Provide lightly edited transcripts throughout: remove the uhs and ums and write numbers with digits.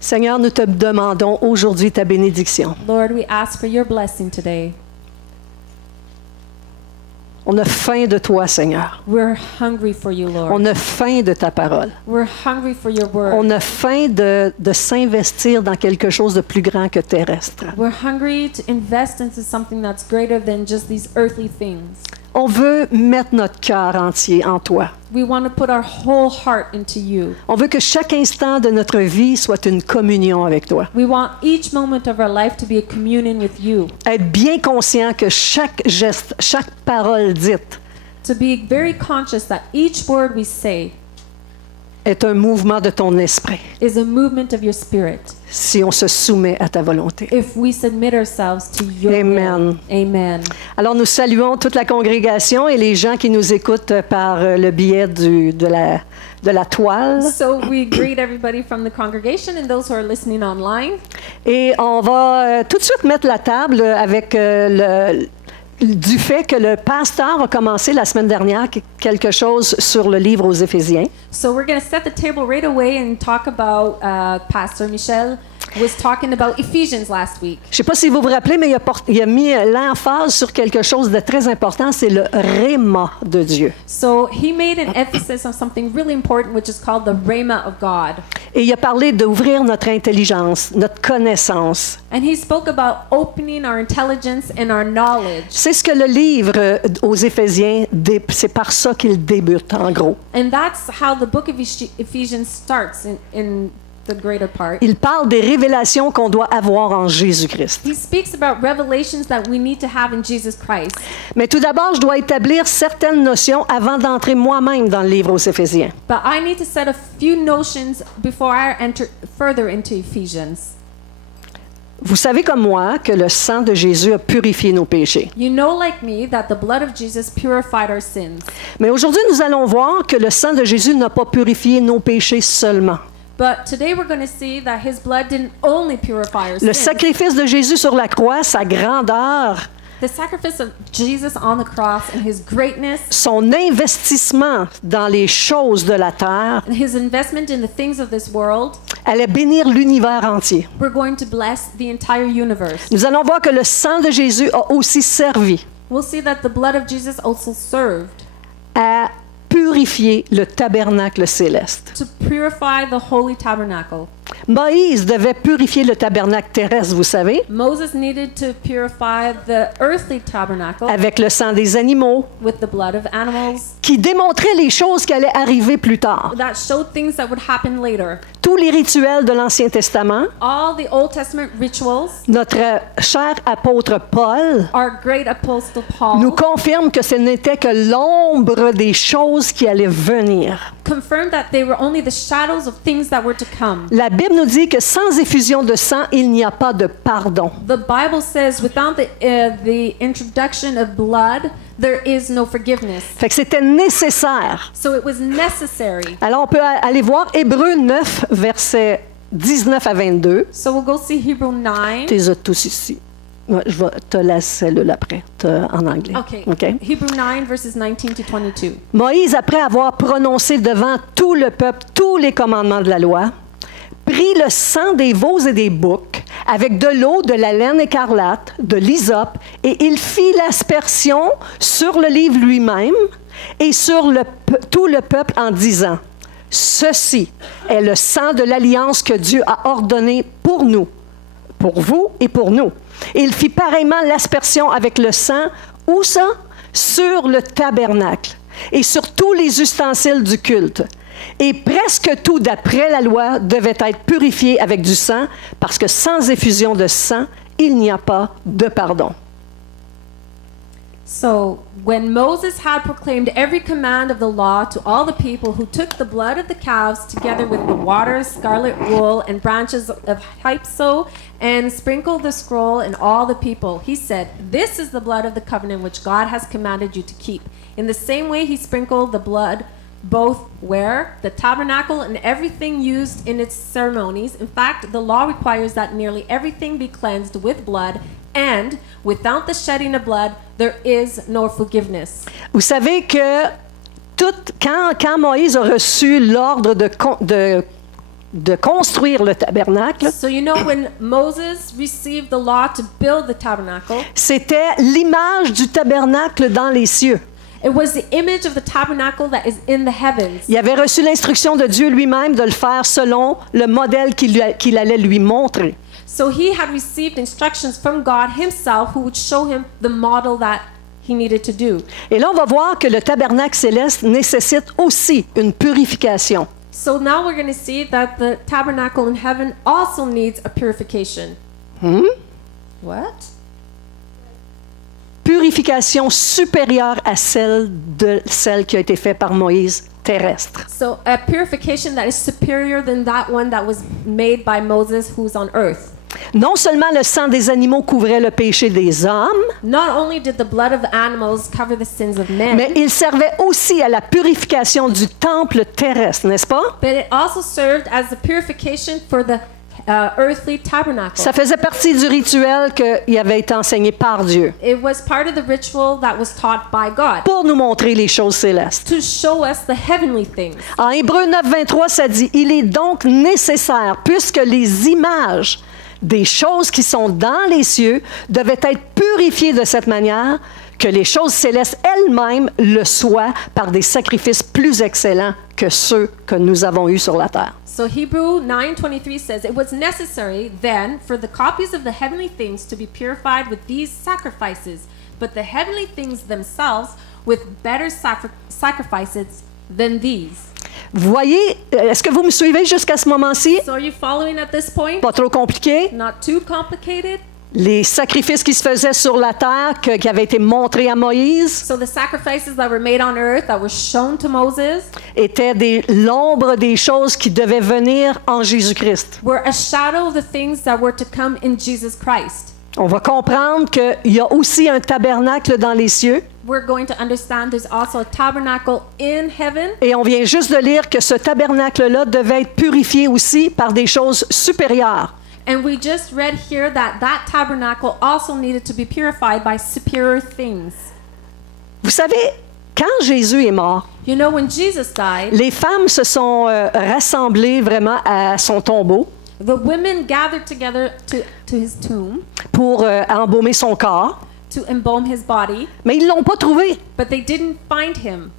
Seigneur, nous te demandons aujourd'hui ta bénédiction. Lord, we ask for your blessing today. On a faim de toi, Seigneur. We're hungry for you, Lord. On a faim de ta parole. We're hungry for your word. On a faim de s'investir dans quelque chose de plus grand que terrestre. We're hungry to invest into something that's greater than just these earthly things. On veut mettre notre cœur entier en toi. We want to put our whole heart into you. On veut que chaque instant de notre vie soit une communion avec toi. We want each moment of our life to be a communion with you. Être bien conscient que chaque geste, chaque parole dite To be very conscious that each word we say est un mouvement de ton esprit, is a movement of your spirit. si on se soumet à ta volonté. If we submit ourselves to your Amen. will. Amen. Alors nous saluons toute la congrégation et les gens qui nous écoutent par le biais de la toile. So we greet everybody from the congregation and those who are listening online. Et on va tout de suite mettre la table avec du fait que le pasteur a commencé la semaine dernière quelque chose sur le livre aux Éphésiens. So we're going to set the table right away and talk about Pastor Michel was talking about Ephesians last week. Je ne sais pas si vous vous rappelez, mais il a mis l'emphase sur quelque chose de très important, c'est le réma de Dieu. So he made an emphasis on something really important, which is called the Rhema of God. Et il a parlé d'ouvrir notre intelligence, notre connaissance. And he spoke about opening our intelligence and our knowledge. C'est ce que le livre aux Éphésiens, c'est par ça qu'il débute, en gros. And that's how the book of Ephesians starts in the greater part. Il parle des révélations qu'on doit avoir en Jésus-Christ. He speaks about revelations that we need to have in Jesus Christ. Mais tout d'abord, je dois établir certaines notions avant d'entrer moi-même dans le livre aux Éphésiens. But I need to set a few notions before I enter further into Ephesians. Vous savez comme moi que le sang de Jésus a purifié nos péchés. You know, like me, that the blood of Jesus purified our sins. Mais aujourd'hui, nous allons voir que le sang de Jésus n'a pas purifié nos péchés seulement. But today we're going to see that his blood didn't only purify our Le sins. sacrifice de Jésus sur la croix, sa grandeur, The sacrifice of Jesus on the cross and his greatness son investissement dans les choses de la terre, and his investment in the things of this world, allait bénir l'univers entier. we're going to bless the entire universe. Nous allons voir que le sang de Jésus a aussi servi We'll see that the blood of Jesus also served à purifier le tabernacle céleste. to purify the holy tabernacle. Moïse devait purifier le tabernacle terrestre, vous savez, Moses needed to purify the earthly tabernacle avec le sang des animaux, with the blood of animals qui démontrait les choses qui allaient arriver plus tard. that showed things that would happen later. Tous les rituels de l'Ancien Testament, All the Old Testament rituals, notre cher apôtre Paul our great apostle Paul nous confirme que ce n'était que l'ombre des choses qui allaient venir. confirmed that they were only the shadows of things that were to come. La Bible nous dit que sans effusion de sang, il n'y a pas de pardon. The Bible says without the introduction of blood, there is no forgiveness. Fait que c'était nécessaire. So it was necessary. Alors on peut aller voir Hébreux 9, versets 19 à 22. So we'll go see Hebrew 9. Tu les as tous ici. Ouais, je vais te laisser celle-là après, en anglais. Okay. OK? Hebrew 9 verses 19 to 22. Moïse, après avoir prononcé devant tout le peuple tous les commandements de la loi, prit le sang des veaux et des boucs avec de l'eau, de la laine écarlate, de l'hysope, et il fit l'aspersion sur le livre lui-même et sur tout le peuple en disant, « Ceci est le sang de l'alliance que Dieu a ordonné pour nous, pour vous et pour nous. » Et il fit pareillement l'aspersion avec le sang, où ça? Sur le tabernacle et sur tous les ustensiles du culte. Et presque tout, d'après la loi, devait être purifié avec du sang, parce que sans effusion de sang, il n'y a pas de pardon. So, when Moses had proclaimed every command of the law to all the people, who took the blood of the calves together with the water, scarlet wool, and branches of hyssop, and sprinkled the scroll and all the people, he said, "This is the blood of the covenant which God has commanded you to keep." In the same way, he sprinkled the blood both where? The tabernacle and everything used in its ceremonies. In fact, the law requires that nearly everything be cleansed with blood, and without the shedding of blood, there is no forgiveness. Vous savez que quand Moïse a reçu l'ordre de de construire le tabernacle, So you know when Moses received the law to build the tabernacle, c'était l'image du tabernacle dans les cieux. it was the image of the tabernacle that is in the heavens. Il avait reçu l'instruction de Dieu lui-même de le faire selon le modèle qu'il allait lui montrer. So he had received instructions from God himself who would show him the model that he needed to do. Et là, on va voir que le tabernacle céleste nécessite aussi une purification. So now we're going to see that the tabernacle in heaven also needs a purification. What? Purification supérieure à celle qui a été faite par Moïse terrestre. So a purification that is superior than that one that was made by Moses who's on earth. Non seulement le sang des animaux couvrait le péché des hommes, Not only did the blood of the animals cover the sins of men, mais il servait aussi à la purification du temple terrestre, n'est-ce pas? but it also served as the purification for the earthly tabernacle. Ça faisait partie du rituel qui avait été enseigné par Dieu It was part of the ritual that was taught by God pour nous montrer les choses célestes. to show us the heavenly things. En Hébreux 9, 23, ça dit « Il est donc nécessaire, puisque les images des choses qui sont dans les cieux devaient être purifiées de cette manière, que les choses célestes elles-mêmes le soient par des sacrifices plus excellents que ceux que nous avons eus sur la terre. » So Hebrew 9:23 says, "It was necessary then for the copies of the heavenly things to be purified with these sacrifices, but the heavenly things themselves with better sacrifices than these." Vous voyez, est-ce que vous me suivez jusqu'à ce moment-ci? So are you following at this point? Pas trop compliqué? Not too complicated. Les sacrifices qui se faisaient sur la terre, qui avaient été montrés à Moïse, So the sacrifices that were made on earth that were shown to Moses étaient l'ombre des choses qui devaient venir en Jésus-Christ. were a shadow of the things that were to come in Jesus Christ. On va comprendre qu'il y a aussi un tabernacle dans les cieux. We're going to understand there's also a tabernacle in heaven. Et on vient juste de lire que ce tabernacle-là devait être purifié aussi par des choses supérieures. And we just read here that that tabernacle also needed to be purified by superior things. Vous savez, quand Jésus est mort, You know, when Jesus died, les femmes se sont rassemblées vraiment à son tombeau the women gathered together to his tomb pour embaumer son corps, to embalm his body, mais ils ne l'ont pas trouvé. but they didn't find him.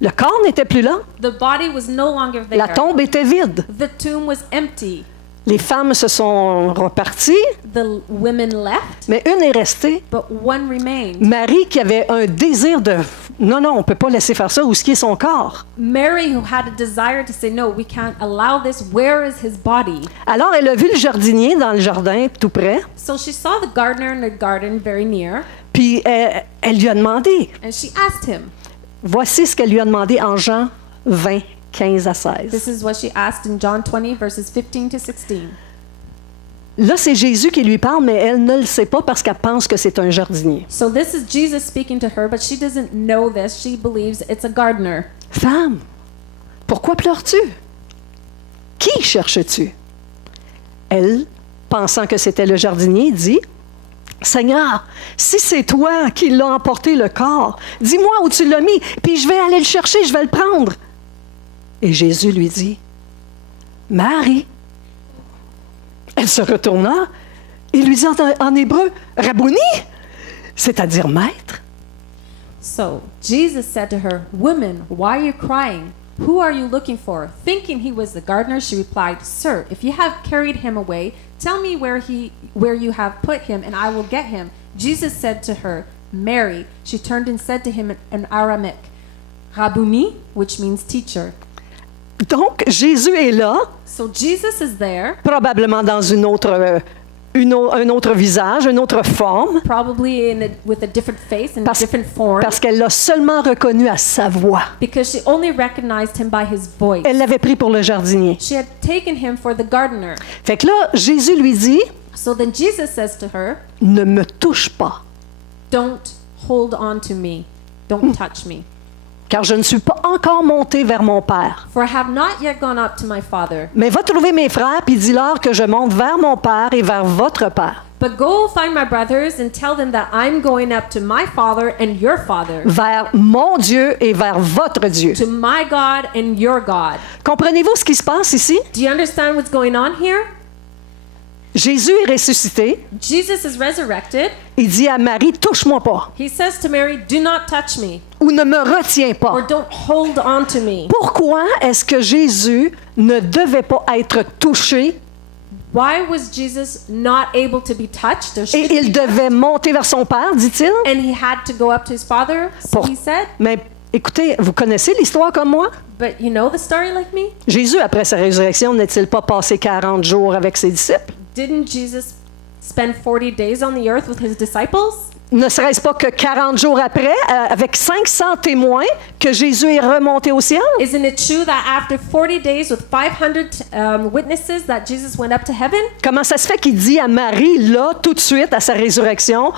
Le corps n'était plus là. The body was no longer there. La tombe était vide. The tomb was empty. Les femmes se sont reparties, The women left, mais une est restée. but one remained. Marie qui avait un désir de « Non, on ne peut pas laisser faire ça. Où est-ce qui est son corps? » Mary, who had a desire to say, no, we can't allow this. Where is his body? Alors, elle a vu le jardinier dans le jardin, tout près, So she saw the gardener in the garden very near, puis elle lui a demandé. and she asked him. Voici ce qu'elle lui a demandé en Jean 20, 15 à 16. This is what she asked in John 20, verses 15 to 16. Là, c'est Jésus qui lui parle, mais elle ne le sait pas parce qu'elle pense que c'est un jardinier. So this is Jesus speaking to her, but she doesn't know this. She believes it's a gardener. Femme, pourquoi pleures-tu? Qui cherches-tu? Elle, pensant que c'était le jardinier, dit, Seigneur, si c'est toi qui l'as emporté le corps, dis-moi où tu l'as mis, puis je vais aller le chercher, je vais le prendre. Et Jésus lui dit, Marie. Elle se retourna et lui dit en hébreu, Rabouni, c'est-à-dire maître. So Jesus said to her, Woman, why are you crying? Who are you looking for? Thinking he was the gardener, she replied, Sir, if you have carried him away, tell me where you have put him, and I will get him. Jesus said to her, Mary. She turned and said to him in Aramaic, Rabboni, which means teacher. Donc, Jésus est là, So Jesus is there, probablement dans un autre visage, une autre forme, probably with a different face and a different form, parce qu'elle l'a seulement reconnu à sa voix. because she only recognized him by his voice. Elle l'avait pris pour le jardinier. She had taken him for the gardener. Fait que là, Jésus lui dit, So then Jesus says to her, ne me touche pas, Don't hold on to me. Don't touch me. car je ne suis pas encore monté vers mon Père. For I have not yet gone up to my Father. Mais va trouver mes frères, puis dis-leur que je monte vers mon Père et vers votre Père. But go find my brothers and tell them that I'm going up to my Father and your Father, vers mon Dieu et vers votre Dieu. to my God and your God. Comprenez-vous ce qui se passe ici? Do you understand what's going on here? Jésus est ressuscité. Jesus is resurrected. Il dit à Marie, touche-moi pas He says to Mary, do not touch me, ou ne me retiens pas. or don't hold on to me. Pourquoi est-ce que Jésus ne devait pas être touché Why was Jesus not able to be touched? Or et il devait monter vers son Père, dit-il? And he had to go up to his Father, so Pour- he said. Mais écoutez, vous connaissez l'histoire comme moi? But you know the story like me? Jésus, après sa résurrection, n'est-il pas passé 40 jours avec ses disciples? Didn't Jesus spend 40 days on the earth with his disciples? Ne serait-ce pas que 40 jours après, avec 500 témoins, que Jésus est remonté au ciel? Isn't it true that after 40 days with 500 witnesses that Jesus went up to heaven? Comment ça se fait qu'il dit à Marie, là, tout de suite, à sa résurrection,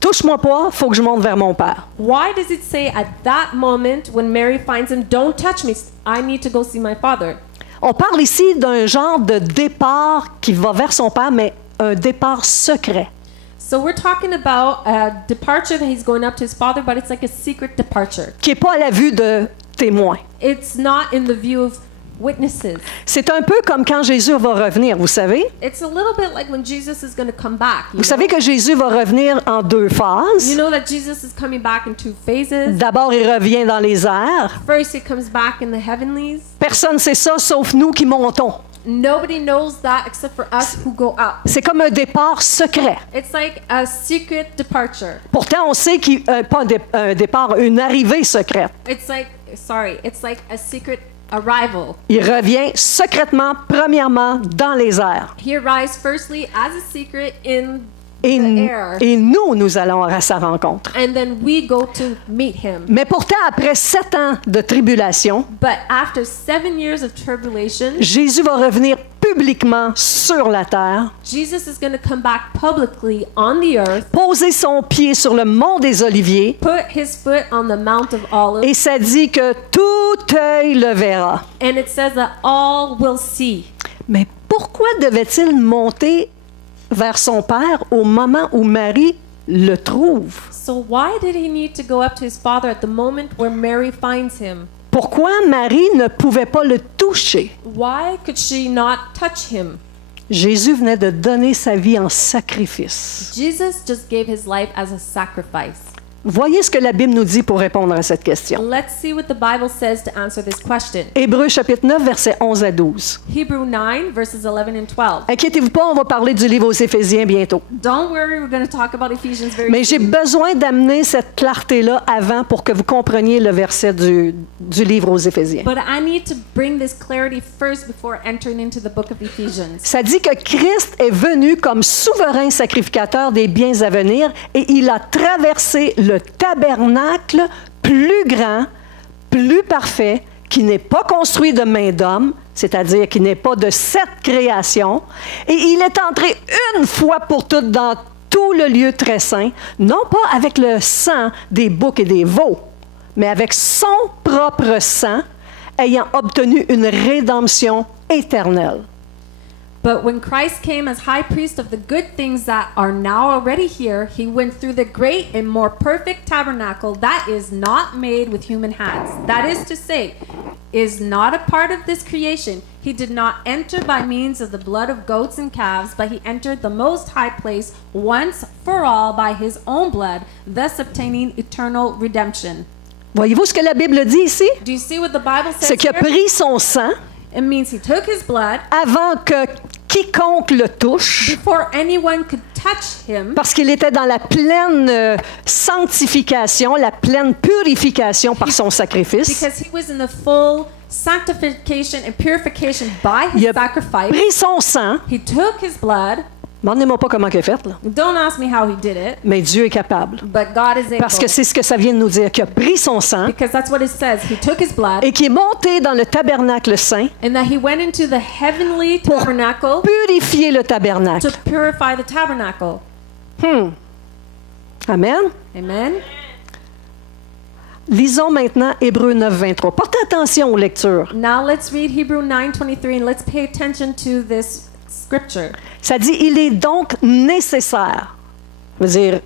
touche-moi pas, faut que je monte vers mon Père? Why does it say at that moment when Mary finds him, don't touch me, I need to go see my Father? On parle ici d'un genre de départ qui va vers son Père, mais un départ secret. So we're talking about a departure that he's going up to his Father, but it's like a secret departure. Qui n'est pas à la vue de témoins. It's not in the view of witnesses. C'est un peu comme quand Jésus va revenir, vous savez. It's a little bit like when Jesus is going to come back. Vous savez que Jésus va revenir en deux You phases. know that Jesus is coming back in 2 phases. D'abord, il revient dans les airs. First, he comes back in the heavenlies. Personne ne sait ça, sauf nous qui montons. Nobody knows that except for us who go up. C'est comme un départ secret. It's like a secret departure. Pourtant, on sait qu'il pas un départ, une arrivée secrète. It's like a secret arrival. Il revient secrètement, premièrement, dans les airs. He arrives firstly as a secret in Et, the air. et nous allons à sa rencontre. And then we go to meet him. Mais pourtant, après 7 ans de tribulation, But after 7 years of tribulation, Jésus va revenir publiquement sur la terre, Jesus is going to come back publicly on the earth, poser son pied sur le mont des Oliviers, put his foot on the Mount of Olives, et ça dit que tout œil le verra. and it says that all will see. Mais pourquoi devait-il monter vers son Père au moment où Marie le trouve? So why did he need to go up to his Father at the moment where Mary finds him? Pourquoi Marie ne pouvait pas le toucher? Why could she not touch him? Jésus venait de donner sa vie en sacrifice. Jesus just gave his life as a sacrifice. Voyez ce que la Bible nous dit pour répondre à cette question. Let's see what the Bible says to answer this question. Hébreux chapitre 9, versets 11 à 12. Hebrew 9, verses 11 and 12. Inquiétez-vous pas, on va parler du livre aux Éphésiens bientôt. Don't worry, we're going to talk about Ephesians very Mais j'ai soon. besoin d'amener cette clarté-là avant pour que vous compreniez le verset du livre aux Éphésiens. But I need to bring this clarity first before entering into the book of Ephesians. Ça dit que Christ est venu comme souverain sacrificateur des biens à venir et il a traversé le tabernacle plus grand, plus parfait, qui n'est pas construit de main d'homme, c'est-à-dire qui n'est pas de cette création, et il est entré une fois pour toutes dans tout le lieu très saint, non pas avec le sang des boucs et des veaux, mais avec son propre sang, ayant obtenu une rédemption éternelle. But when Christ came as high priest of the good things that are now already here, he went through the great and more perfect tabernacle that is not made with human hands. That is to say, is not a part of this creation. He did not enter by means of the blood of goats and calves, but he entered the most high place once for all by his own blood, thus obtaining eternal redemption. Voyez-vous ce que la Bible dit ici? Do you see what the Bible says C'est qu'il a here? pris son sang It means he took his blood avant que quiconque le touche, before anyone could touch him, parce qu'il était dans la pleine sanctification, la pleine purification par son sacrifice. because he was in the full sanctification and purification by his Il a sacrifice. pris son sang. He took his blood. Demandez-moi pas comment il a fait, là. Don't ask me how he did it, Mais Dieu est capable. but God is able. Parce que c'est ce que ça vient de nous dire, qu'il a pris son sang Because that's what it says. He took his blood et qui est monté dans le tabernacle saint and that he went into the heavenly pour tabernacle purifier le tabernacle. to purify the tabernacle. Amen. Amen. Lisons maintenant Hébreux 9, 23. Portez attention aux lectures. Now let's read Hebrew 9:23 and let's pay attention to this scripture. Ça dit, il est donc nécessaire. Je veux dire,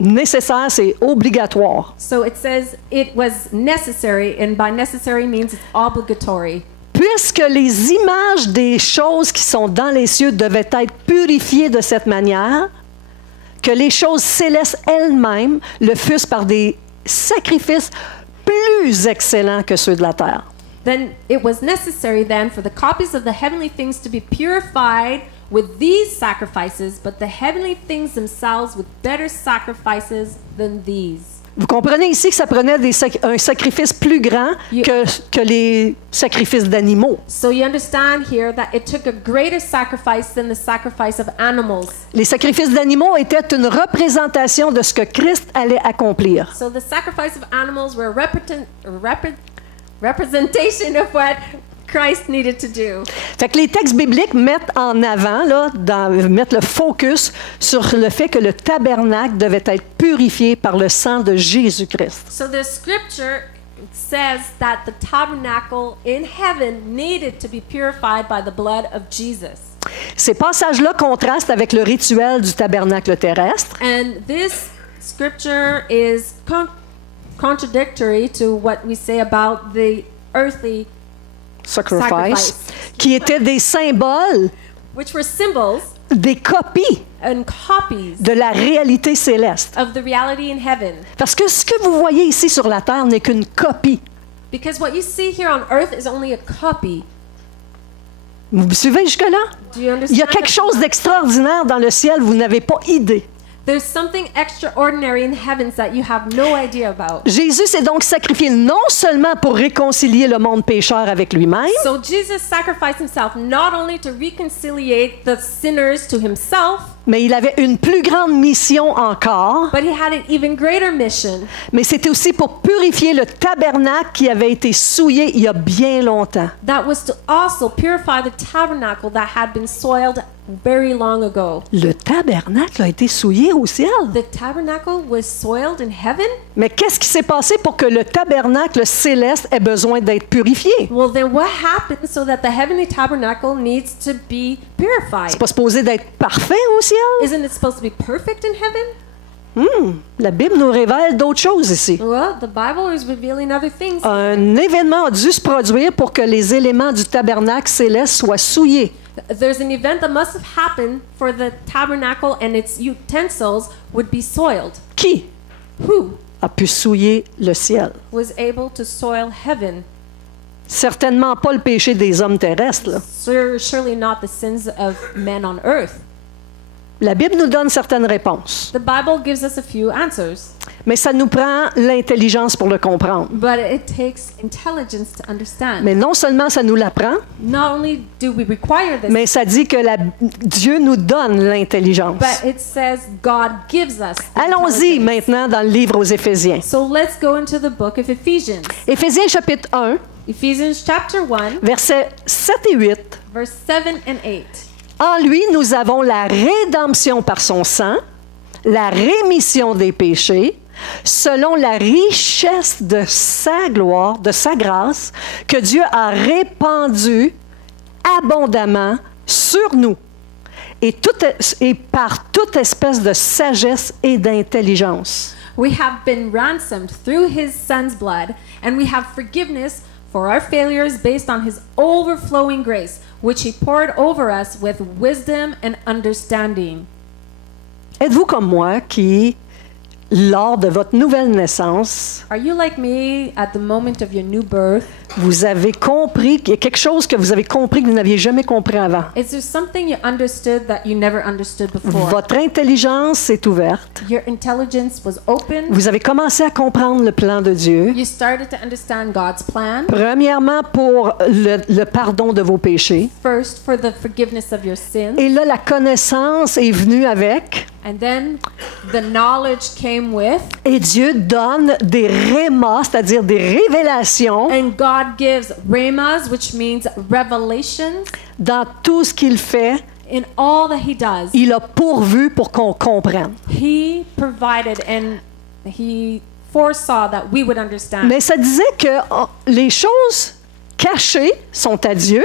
nécessaire, c'est obligatoire. So it says it was necessary, and by necessary means it's obligatory. Puisque les images des choses qui sont dans les cieux devaient être purifiées de cette manière, que les choses célestes elles-mêmes le fussent par des sacrifices plus excellents que ceux de la terre. Then it was necessary then for the copies of the heavenly things to be purified with these sacrifices, but the heavenly things themselves with better sacrifices than these. Vous comprenez ici que ça prenait un sacrifice plus grand que les sacrifices d'animaux. So you understand here that it took a greater sacrifice than the sacrifice of animals. Les sacrifices d'animaux étaient une représentation de ce que Christ allait accomplir. So the sacrifice of animals were a representation of what Christ needed to do. Fait que les textes bibliques mettent en avant, mettent le focus sur le fait que le tabernacle devait être purifié par le sang de Jésus-Christ. So the scripture says that the tabernacle in heaven needed to be purified by the blood of Jesus. Ces passages-là contrastent avec le rituel du tabernacle terrestre. And this scripture is contradictory to what we say about the earthly Sacrifice, qui étaient des symboles, which were symbols des copies and copies de la réalité céleste. of the reality in heaven. Parce que ce que vous voyez ici sur la terre n'est qu'une copie. Because what you see here on earth is only a copy. Vous me suivez jusque-là? Do you Il y a understand? quelque chose d'extraordinaire dans le ciel, vous n'avez pas idée. There's something extraordinary in heavens that you have no idea about. Jésus s'est donc sacrifié non seulement pour réconcilier le monde pécheur avec lui-même, So Jesus sacrificed himself not only to reconciliate the sinners to himself, mais il avait une plus grande mission encore, but he had an even greater mission. mais c'était aussi pour purifier le tabernacle qui avait été souillé il y a bien longtemps. That was to also purify the tabernacle that had been soiled very long ago. Le tabernacle a été souillé au ciel. The tabernacle was soiled in heaven? Mais qu'est-ce qui s'est passé pour que le tabernacle céleste ait besoin d'être purifié? Well, then what happened so that the heavenly tabernacle needs to be purified? C'est pas supposé d'être parfait au ciel? Isn't it supposed to be perfect in heaven? La Bible nous révèle d'autres choses ici. Well, the Bible is revealing other things. Un événement a dû se produire pour que les éléments du tabernacle céleste soient souillés. There's an event that must have happened for the tabernacle and its utensils would be soiled. Qui Who a pu souiller le ciel? was able to soil heaven? Certainement pas le péché des hommes terrestres, là. Surely not the sins of men on earth. La Bible nous donne certaines réponses, The Bible gives us a few answers, mais ça nous prend l'intelligence pour le comprendre. but it takes intelligence to understand. Mais non seulement ça nous l'apprend, Not only do we require this, mais ça dit que Dieu nous donne l'intelligence. but it says God gives us the Allons-y intelligence. maintenant dans le livre aux Éphésiens. So let's go into the book of Ephesians. Éphésiens chapitre 1, Ephesians chapter 1, versets 7 et 8. verse 7 and 8. En lui, nous avons la rédemption par son sang, la rémission des péchés, selon la richesse de sa gloire, de sa grâce, que Dieu a répandue abondamment sur nous, et par toute espèce de sagesse et d'intelligence. We have been ransomed through his son's blood, and we have forgiveness for our failures based on his overflowing grace, which he poured over us with wisdom and understanding. Êtes-vous comme moi qui, lors de votre nouvelle naissance, Are you like me at the moment of your new birth? vous avez compris qu'il y a quelque chose que vous avez compris que vous n'aviez jamais compris avant? Is there something you understood that you never understood before? Votre intelligence s'est ouverte. Your intelligence was open. Vous avez commencé à comprendre le plan de Dieu. You started to understand God's plan. Premièrement, pour le pardon de vos péchés. First, for the forgiveness of your sins. Et là, la connaissance est venue avec. And then the knowledge came with. Et Dieu donne des rémas, c'est-à-dire des révélations And God gives rhemas, which means revelations, dans tout ce qu'il fait. in all that he does. Il a pourvu pour qu'on comprenne. He provided and he foresaw that we would understand. Mais ça disait que les choses cachées sont à Dieu.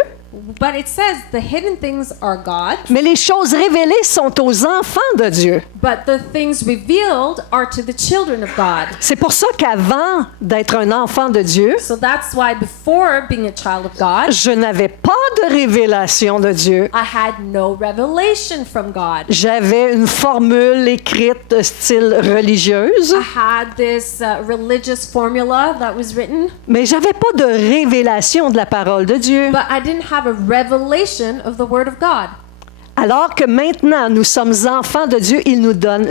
But it says the hidden things are God, Mais les choses révélées sont aux enfants de Dieu. but the things revealed are to the children of God. C'est pour ça qu'avant d'être un enfant de Dieu, So that's why before being a child of God, je n'avais pas de révélation de Dieu. I had no revelation from God. J'avais une formule écrite de style religieuse, I had this religious formula that was written, mais j'avais pas de révélation de la parole de Dieu. but I didn't have a revelation of the Word of God. Alors que maintenant nous sommes enfants de Dieu, il nous donne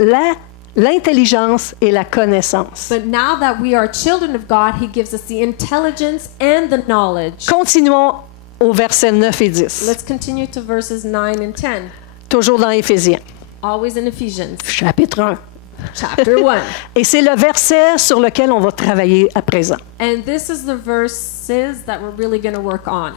l'intelligence et la connaissance. But now that we are children of God, He gives us the intelligence and the knowledge. Continuons au verset 9 et 10, Let's continue to verses 9 and 10, toujours dans Éphésiens, always in Ephesians, chapitre 1. chapter 1. Et c'est le verset sur lequel on va travailler à présent. And this is the verses that we're really going to work on.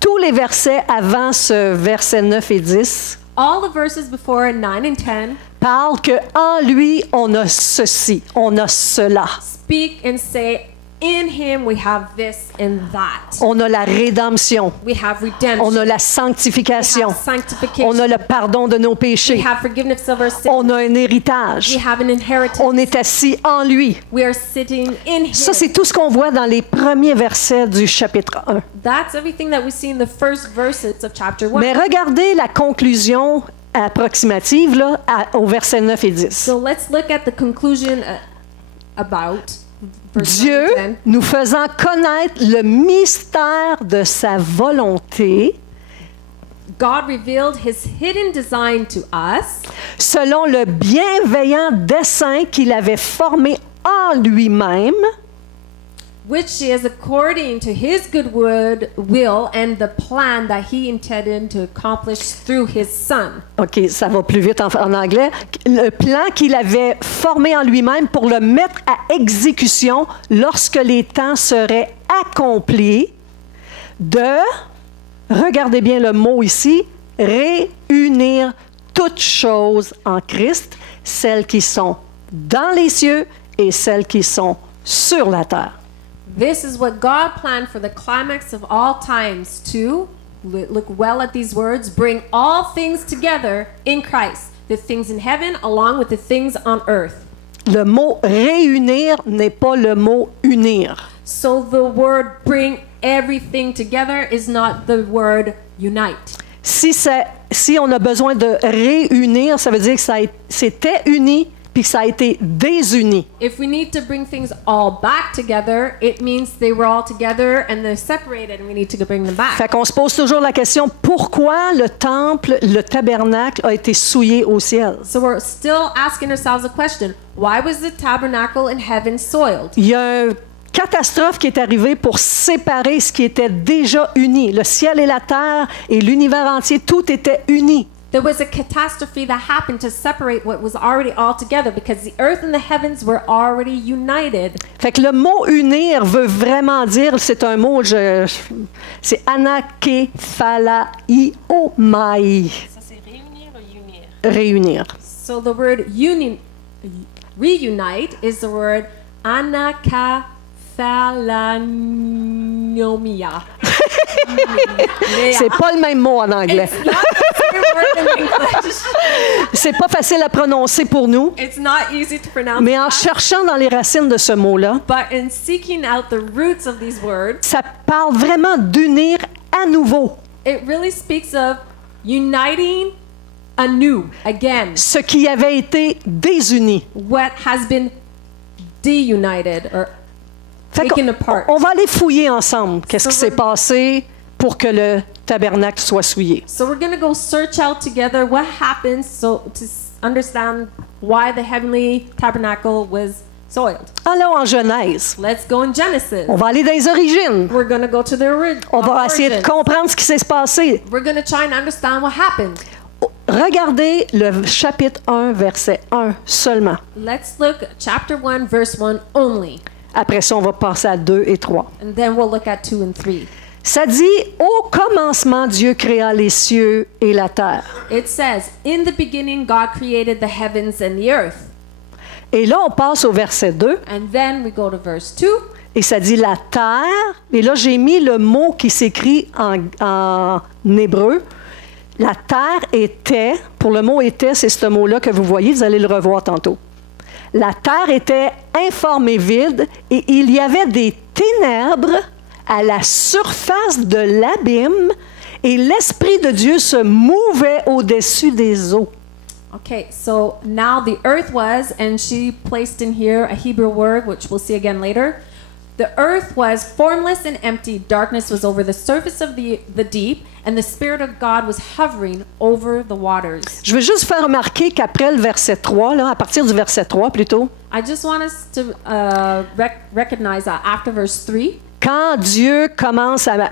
Tous les versets avant ce verset 9 et 10 All the verses before 9 and 10 parlent qu'en lui, on a ceci, on a cela. speak and say, in Him we have this and that. On a la rédemption, We have redemption. on a la We sanctification, have sanctification. on a le pardon de nos We péchés, have forgiveness of our sins. on a un héritage, We have an inheritance. on est assis en lui. We are sitting in Him. Ça, c'est tout ce qu'on voit dans les premiers versets du chapitre 1. That's everything that we see in the first verses of chapter 1. Mais regardez la conclusion approximative là, au verset 9 et 10. So let's look at the conclusion about verse Dieu 9 and 10. nous faisant connaître le mystère de sa volonté God revealed His hidden design to us selon le bienveillant dessein qu'il avait formé en lui-même which is according to His good will and the plan that He intended to accomplish through His Son. OK, ça va plus vite en anglais. Le plan qu'il avait formé en lui-même pour le mettre à exécution lorsque les temps seraient accomplis de, regardez bien le mot ici, réunir toutes choses en Christ, celles qui sont dans les cieux et celles qui sont sur la terre. This is what God planned for the climax of all times to, look well at these words, bring all things together in Christ, the things in heaven along with the things on earth. Le mot réunir n'est pas le mot unir. So the word bring everything together is not the word unite. Si on a besoin de réunir, ça veut dire que c'était uni puis que ça a été désuni. If we need to bring things all back together, it means they were all together and they're separated and we need to bring them back. Fait qu'on se pose toujours la question, pourquoi le temple, le tabernacle a été souillé au ciel? So we're still asking ourselves a question. Why was the tabernacle in heaven soiled? Il y a une catastrophe qui est arrivée pour séparer ce qui était déjà uni. Le ciel et la terre et l'univers entier, tout était uni. There was a catastrophe that happened to separate what was already all together because the earth and the heavens were already united. Fait que le mot unir veut vraiment dire, c'est un mot, c'est anakephalaïomai. Ça, c'est réunir ou unir? Réunir. So the word reunite is the word anakaphalaniomia. C'est pas le même mot en anglais. It's not the same word in English. C'est pas facile à prononcer pour nous, It's not easy to pronounce. mais en that. cherchant dans les racines de ce mot-là, But in seeking out the roots of these words, ça parle vraiment d'unir à nouveau it really speaks of uniting anew, again, ce qui avait été désuni. what has been deunited or Fait taken qu'on- apart. on va aller fouiller ensemble qu'est-ce qui s'est passé pour que le tabernacle soit souillé. So we're going to go search out together what happened so to understand why the heavenly tabernacle was soiled. Allons en Genèse. Let's go in Genesis. On va aller dans les origines. We're going to go to the On va essayer de comprendre ce qui s'est passé. We're going to try and understand what happened. Regardez le chapitre 1, verset 1 seulement. Let's look at chapter 1 verse 1 only, Après ça, on va passer à 2 et 3. and then we'll look at 2 and 3. Ça dit, au commencement, Dieu créa les cieux et la terre. It says, "In the beginning God created the heavens and the earth." Et là, on passe au verset 2. And then we go to verse 2. Et ça dit la terre. Et là, j'ai mis le mot qui s'écrit en hébreu. La terre était, pour le mot était, c'est ce mot-là que vous voyez, vous allez le revoir tantôt. La terre était informe et vide, et il y avait des ténèbres à la surface de l'abîme, et l'Esprit de Dieu se mouvait au-dessus des eaux. Okay, so now the earth was, and she placed in here a Hebrew word, which we'll see again later. The earth was formless and empty. Darkness was over the surface of the deep, and the Spirit of God was hovering over the waters. Je veux juste faire remarquer qu'après le verset 3, là, à partir du verset 3 plutôt, I just want us to recognize that after verse 3, quand Dieu commence à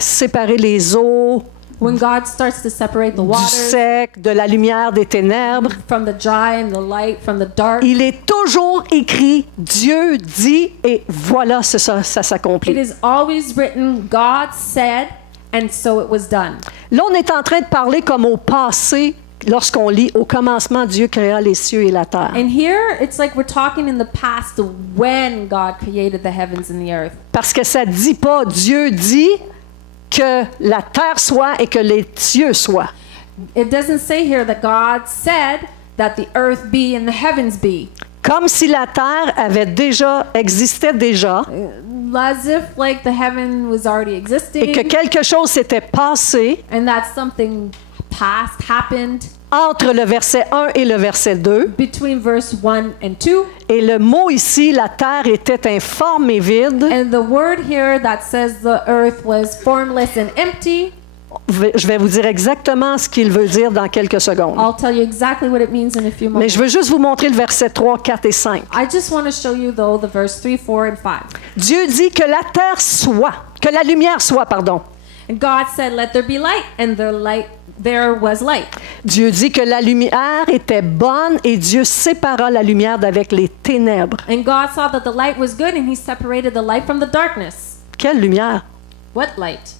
séparer les eaux when God starts to separate the du waters sec, de la lumière, des ténèbres, from the dry and the light, from the dark, il est toujours écrit, Dieu dit, et voilà, c'est ça, ça it s'accomplit. is always written, God said, and so it was done. Là, on est en train de parler comme au passé, lorsqu'on lit, au commencement, Dieu créa les cieux et la terre. And here, it's like we're talking in the past when God created the heavens and the earth. Parce que ça ne dit pas, Dieu dit que la terre soit et que les cieux soient. It doesn't say here that God said that the earth be and the heavens be. Comme si la terre existait déjà, As if like the heaven was already et existing que quelque chose s'était passé and that something past happened entre le verset 1 et le verset 2. between verse 1 and 2. Et le mot ici, la terre était informe et vide. And the word here that says the earth was formless and empty, Je vais vous dire exactement ce qu'il veut dire dans quelques secondes. I'll tell you exactly what it means in a few Mais moments. je veux juste vous montrer le verset 3, 4 et 5. I just want to show you though the verse 3, 4, and 5. Dieu dit que la terre soit, que la lumière soit, pardon. And God said, "Let there be light," and there was light. Dieu dit que la lumière était bonne et Dieu sépara la lumière d'avec les ténèbres. And God saw that the light was good, and He separated the light from the darkness. Quelle lumière? What light?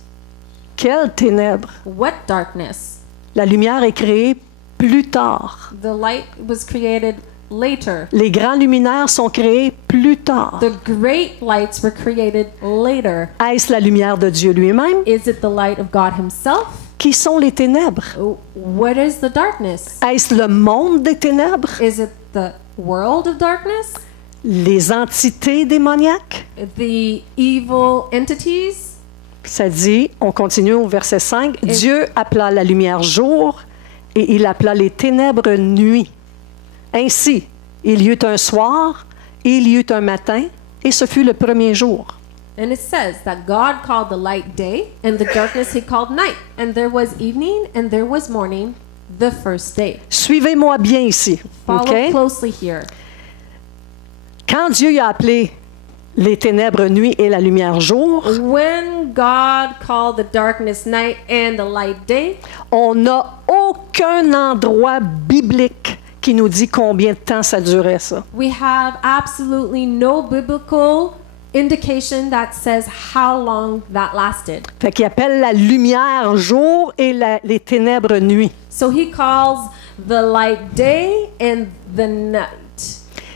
Quelles ténèbres? What darkness? La lumière est créée plus tard. The light was created later. Les grands luminaires sont créés plus tard. The great lights were created later. Est-ce la lumière de Dieu lui-même? Is it the light of God Himself? Qui sont les ténèbres? What is the darkness? Est-ce le monde des ténèbres? Is it the world of darkness? Les entités démoniaques? The evil entities? Ça dit, on continue au verset 5, Dieu appela la lumière jour et il appela les ténèbres nuit. Ainsi, il y eut un soir, il y eut un matin, et ce fut le premier jour. And it says that God called the light day, and the darkness He called night. And there was evening, and there was morning, the first day. Suivez-moi bien ici. Follow OK? closely here. Quand Dieu a appelé les ténèbres nuit et la lumière jour, When God called the darkness night and the light day, on n'a aucun endroit biblique qui nous dit combien de temps ça durait ça. we have absolutely no biblical indication that says how long that lasted. Fait qu'il appelle la lumière jour et les ténèbres nuit. So He calls the light day and the night,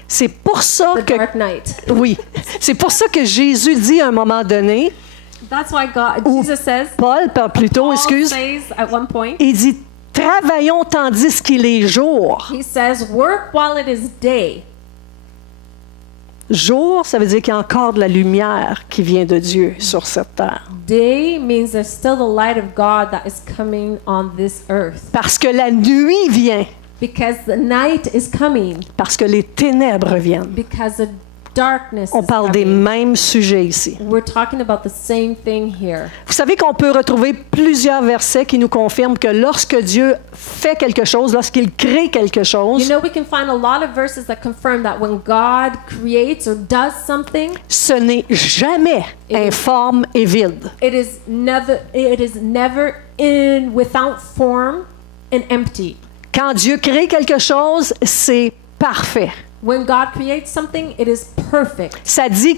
C'est pour ça the que dark night. oui, c'est pour ça que Jésus dit à un moment donné, That's why Jesus says, Paul plutôt, Paul excuse, says at one point, il dit travaillons tandis qu'il est jour. he says, work while it is day. Jour, ça veut dire qu'il y a encore de la lumière qui vient de Dieu sur cette terre. Day means there's still the light of God that is coming on this earth. Parce que la nuit vient, Because the night is coming. parce que les ténèbres viennent. Because the darkness On is parle des coming. mêmes sujets ici. We're talking about the same thing here. Vous savez qu'on peut retrouver plusieurs versets qui nous confirment que lorsque Dieu fait quelque chose, lorsqu'il crée quelque You chose, know, we can find a lot of verses that confirm that when God creates or does something, ce n'est jamais informe et vide. it is never in without form and empty. Quand Dieu crée quelque chose, c'est parfait. When God creates something, it is perfect. Ça dit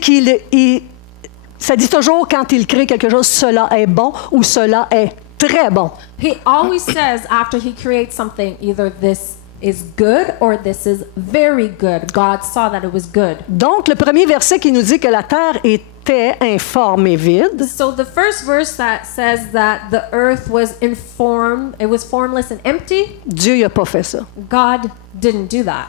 ça dit toujours quand il crée quelque chose, cela est bon ou cela est très bon. He always says after He creates something, either this is good or this is very good. God saw that it was good. Donc, le premier verset qui nous dit que la terre était informe et vide, So the first verse that says that the earth was informed, it was formless and empty, Dieu n'a pas fait ça. God didn't do that.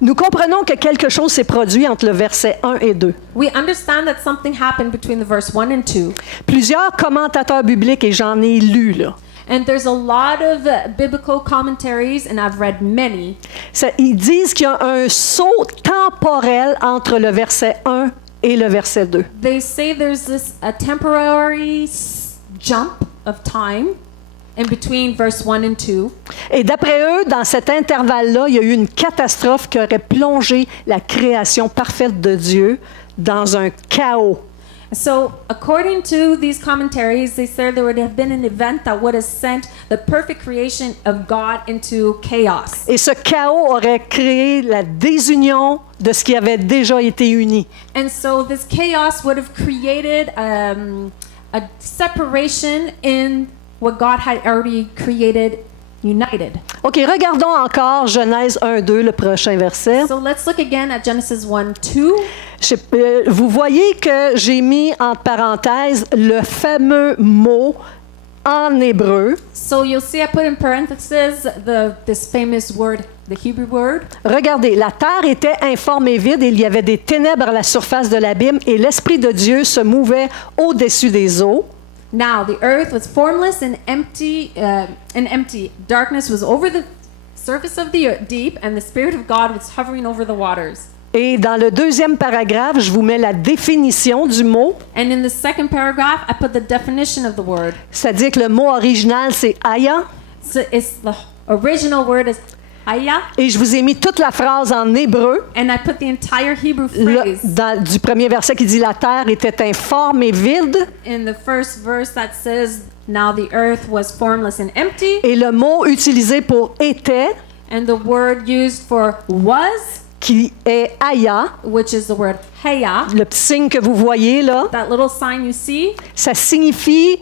Nous comprenons que quelque chose s'est produit entre le verset 1 et 2. We understand that something happened between the verse 1 and 2. Plusieurs commentateurs bibliques, et j'en ai lu, là, And there's a lot of biblical commentaries, and I've read many. ils disent qu'il y a un saut temporel entre le verset 1 et le verset 2. They say there's this a temporary jump of time in between verse 1 and 2. Et d'après eux, dans cet intervalle-là, il y a eu une catastrophe qui aurait plongé la création parfaite de Dieu dans un chaos. So, according to these commentaries, they said there would have been an event that would have sent the perfect creation of God into chaos. Et ce chaos aurait créé la désunion de ce qui avait déjà été uni. And so this chaos would have created a separation in what God had already created united. OK, regardons encore Genèse 1-2, le prochain verset. So let's look again at Genesis 1:2. Vous voyez que j'ai mis entre parenthèses le fameux mot en hébreu. So you'll see I put in parentheses this famous word, the Hebrew word. Regardez, la terre était informe et vide, et il y avait des ténèbres à la surface de l'abîme, et l'Esprit de Dieu se mouvait au-dessus des eaux. Now the earth was formless and empty. Darkness was over the surface of the deep, and the Spirit of God was hovering over the waters. Et dans le deuxième paragraphe, je vous mets la définition du mot. And in the second paragraph, I put the definition of the word. C'est-à-dire que le mot original, c'est Aya. So it's the original word is Haya, Et je vous ai mis toute la phrase en hébreu, and I put the entire Hebrew phrase du premier verset qui dit « La terre était informe et vide in the first verse that says, "Now the earth was formless and empty," ». Et le mot utilisé pour « était and the word used for was, qui est Aya, which is the word Haya, le petit signe que vous voyez là, that little sign you see, ça signifie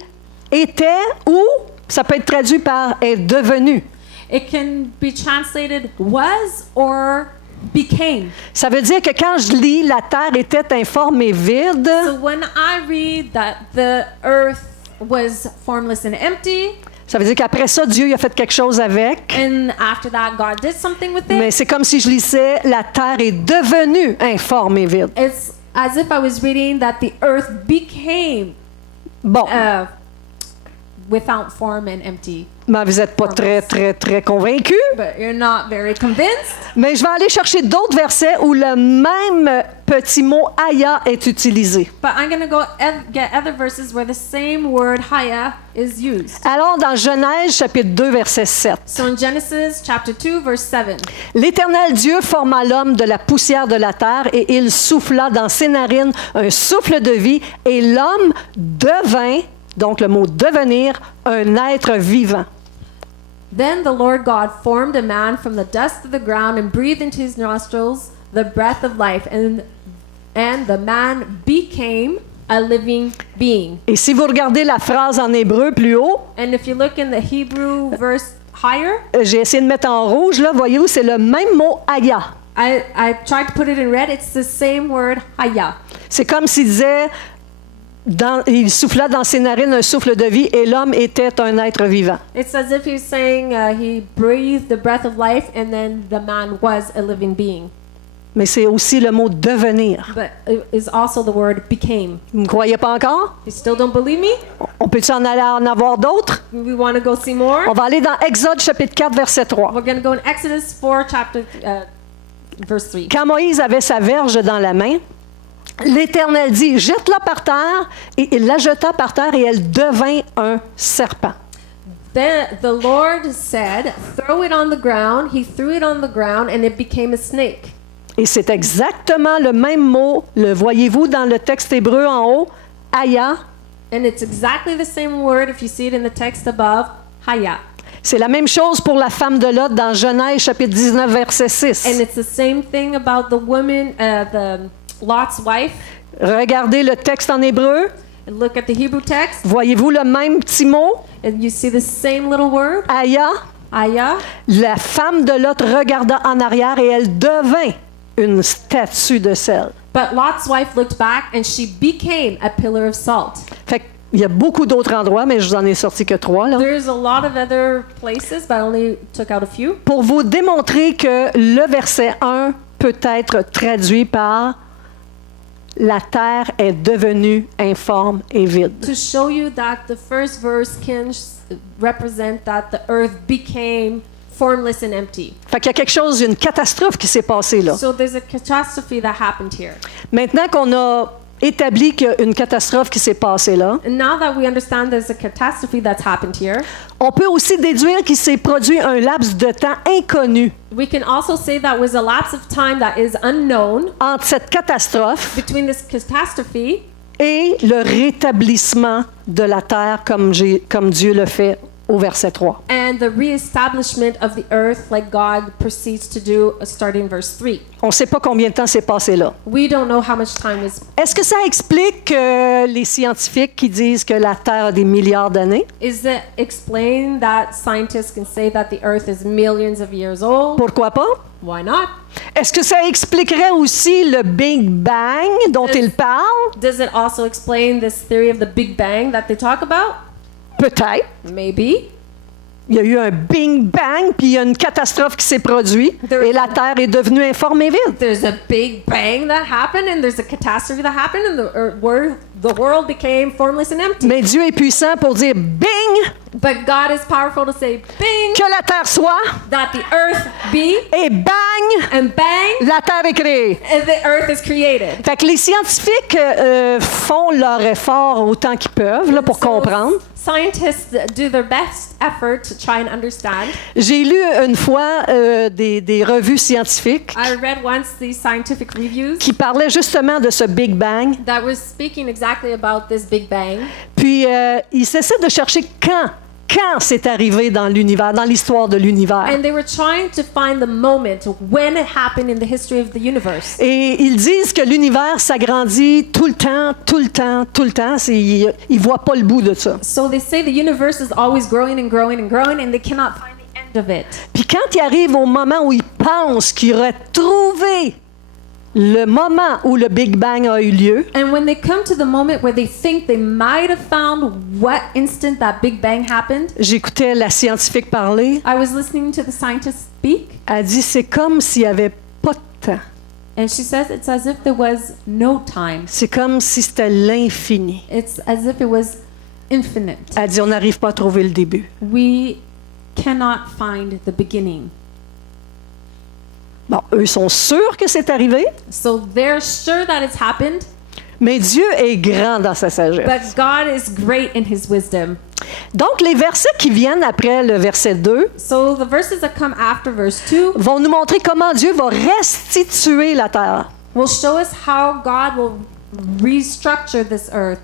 était ou ça peut être traduit par est devenu. it can be translated was or became. Ça veut dire que quand je lis la terre était informe et vide, So when I read that the earth was formless and empty, ça veut dire qu'après ça, Dieu il a fait quelque chose avec. and after that God did something with Mais it, c'est comme si je lisais la terre est devenue informe et vide. it's as if I was reading that the earth became Bon, without form and empty. ben, vous n'êtes pas très convaincus. But you're not very convinced. Mais je vais aller chercher d'autres versets où le même petit mot Aya est utilisé. But I'm going to go get other verses where the same word Haya is used. Alors, dans Genèse, chapitre 2, verset 7. So in Genesis chapter 2, verse 7, L'Éternel Dieu forma l'homme de la poussière de la terre, et il souffla dans ses narines un souffle de vie, et l'homme devint, donc le mot devenir, un être vivant. then the Lord God formed a man from the dust of the ground and breathed into his nostrils the breath of life, and the man became a living being. Et si vous regardez la phrase en hébreu plus haut, And if you look in the Hebrew verse higher, j'ai essayé de mettre en rouge, là, voyez-vous, c'est le même mot Aya. I tried to put it in red. It's the same word Haya. C'est comme s'il disait, il souffla dans ses narines un souffle de vie, et l'homme était un être vivant. It's as if he's saying he breathed the breath of life, and then the man was a living being. Mais c'est aussi le mot devenir. But it is also the word became. Vous ne croyez pas encore? You still don't believe me? On peut-tu en aller en avoir d'autres? We want to go see more? On va aller dans Exode chapitre 4, verset 3. We're going to go in Exodus 4, verse 3. Quand Moïse avait sa verge dans la main, l'Éternel dit, jette-la par terre, et il la jeta par terre, et elle devint un serpent. Then the Lord said, throw it on the ground. He threw it on the ground, and it became a snake. Et c'est exactement le même mot, le voyez-vous dans le texte hébreu en haut, Aya. And it's exactly the same word if you see it in the text above, Haya. C'est la même chose pour la femme de Lot dans Genèse chapitre 19, verset 6. And it's the same thing about the woman, the Lot's wife. Regardez le texte en hébreu. And look at the Hebrew text. Voyez-vous le même petit mot? And you see the same little word, Aya, Aya. la femme de Lot regarda en arrière et elle devint une statue de sel. But Lot's wife looked back and she became a pillar of salt. Fait qu'il y a beaucoup d'autres endroits, mais je vous en ai sorti que 3, là. There's a lot of other places, but I only took out a few. Pour vous démontrer que le verset 1 peut être traduit par « La terre est devenue informe et vide To show you that the first verse can represent that the earth became formless and empty. ». Fait qu'il y a quelque chose, une catastrophe qui s'est passée là. So there's a catastrophe that happened here. Maintenant qu'on a établi qu'il y a une catastrophe qui s'est passée là, And now that we understand there's a catastrophe that's happened here, on peut aussi déduire qu'il s'est produit un laps de temps inconnu we can also say that was a lapse of time that is unknown entre cette catastrophe between this catastrophe et le rétablissement de la terre comme Dieu le fait au verset 3. and the reestablishment of the earth like God proceeds to do starting verse 3. On ne sait pas combien de temps s'est passé là. We don't know how much time is. Est-ce que ça explique les scientifiques qui disent que la Terre a des milliards d'années? Is it explained that scientists can say that the earth is millions of years old? Pourquoi pas? Why not? Est-ce que ça expliquerait aussi le Big Bang dont ils parlent? Does it also explain this theory of the Big Bang that they talk about? Peut-être. Maybe. Il y a eu un Big Bang, puis il y a une catastrophe qui s'est produite, et la Terre est devenue informe et vide. There's a Big Bang that happened and there's a catastrophe that happened and the world became formless and empty. Mais Dieu est puissant pour dire bing, But God is powerful to say bing, que la Terre soit, that the earth be, et bang, and bang, la Terre est créée. and the earth is created. Fait que les scientifiques font leur effort autant qu'ils peuvent là, pour So comprendre. Scientists do their best effort to try and understand. J'ai lu une fois des revues scientifiques I read once these scientific reviews qui parlaient justement de ce Big Bang. that was speaking exactly about this Big Bang. Puis ils essaient de chercher quand c'est arrivé dans l'univers, dans l'histoire de l'univers. And they were trying to find the moment when it happened in the history of the universe. Et ils disent que l'univers s'agrandit tout le temps, tout le temps, tout le temps. Ils ne voient pas le bout de ça. So they say the universe is always growing and growing and growing and they cannot find the end of it. Puis quand ils arrivent au moment où ils pensent qu'ils auraient trouvé le moment où le Big Bang a eu lieu, And when they come to the moment where they think they might have found what instant that Big Bang happened, j'écoutais la scientifique parler. I was listening to the scientist speak Elle dit c'est comme s'il n'y avait pas de temps. and she says it's as if there was no time. C'est comme si c'était l'infini. It's as if it was infinite. Elle dit on n'arrive pas à trouver le début. We cannot find the beginning. Bon, eux sont sûrs que c'est arrivé, So they're sure that it's happened, mais Dieu est grand dans sa sagesse. but God is great in his wisdom. Donc, les versets qui viennent après le verset 2 So the verses that come after verse 2 vont nous montrer comment Dieu va restituer la terre. will show us how God will restructure this earth.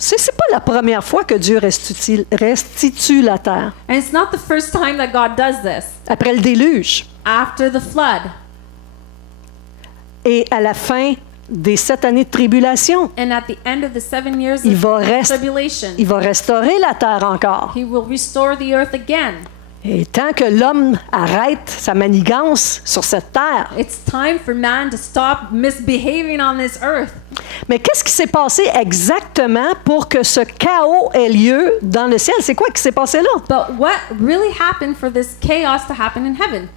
C'est pas la première fois que Dieu restitue la terre. And it's not the first time that God does this. Après le déluge After the flood et à la fin des 7 années de tribulation, and at the end of the 7 years il of va tribulation, il va restaurer la terre encore. he will restore the earth again. Et tant que l'homme arrête sa manigance sur cette terre. It's time for man to stop misbehaving on this earth. Mais qu'est-ce qui s'est passé exactement pour que ce chaos ait lieu dans le ciel? C'est quoi qui s'est passé là? But what really happened for this chaos to happen in heaven?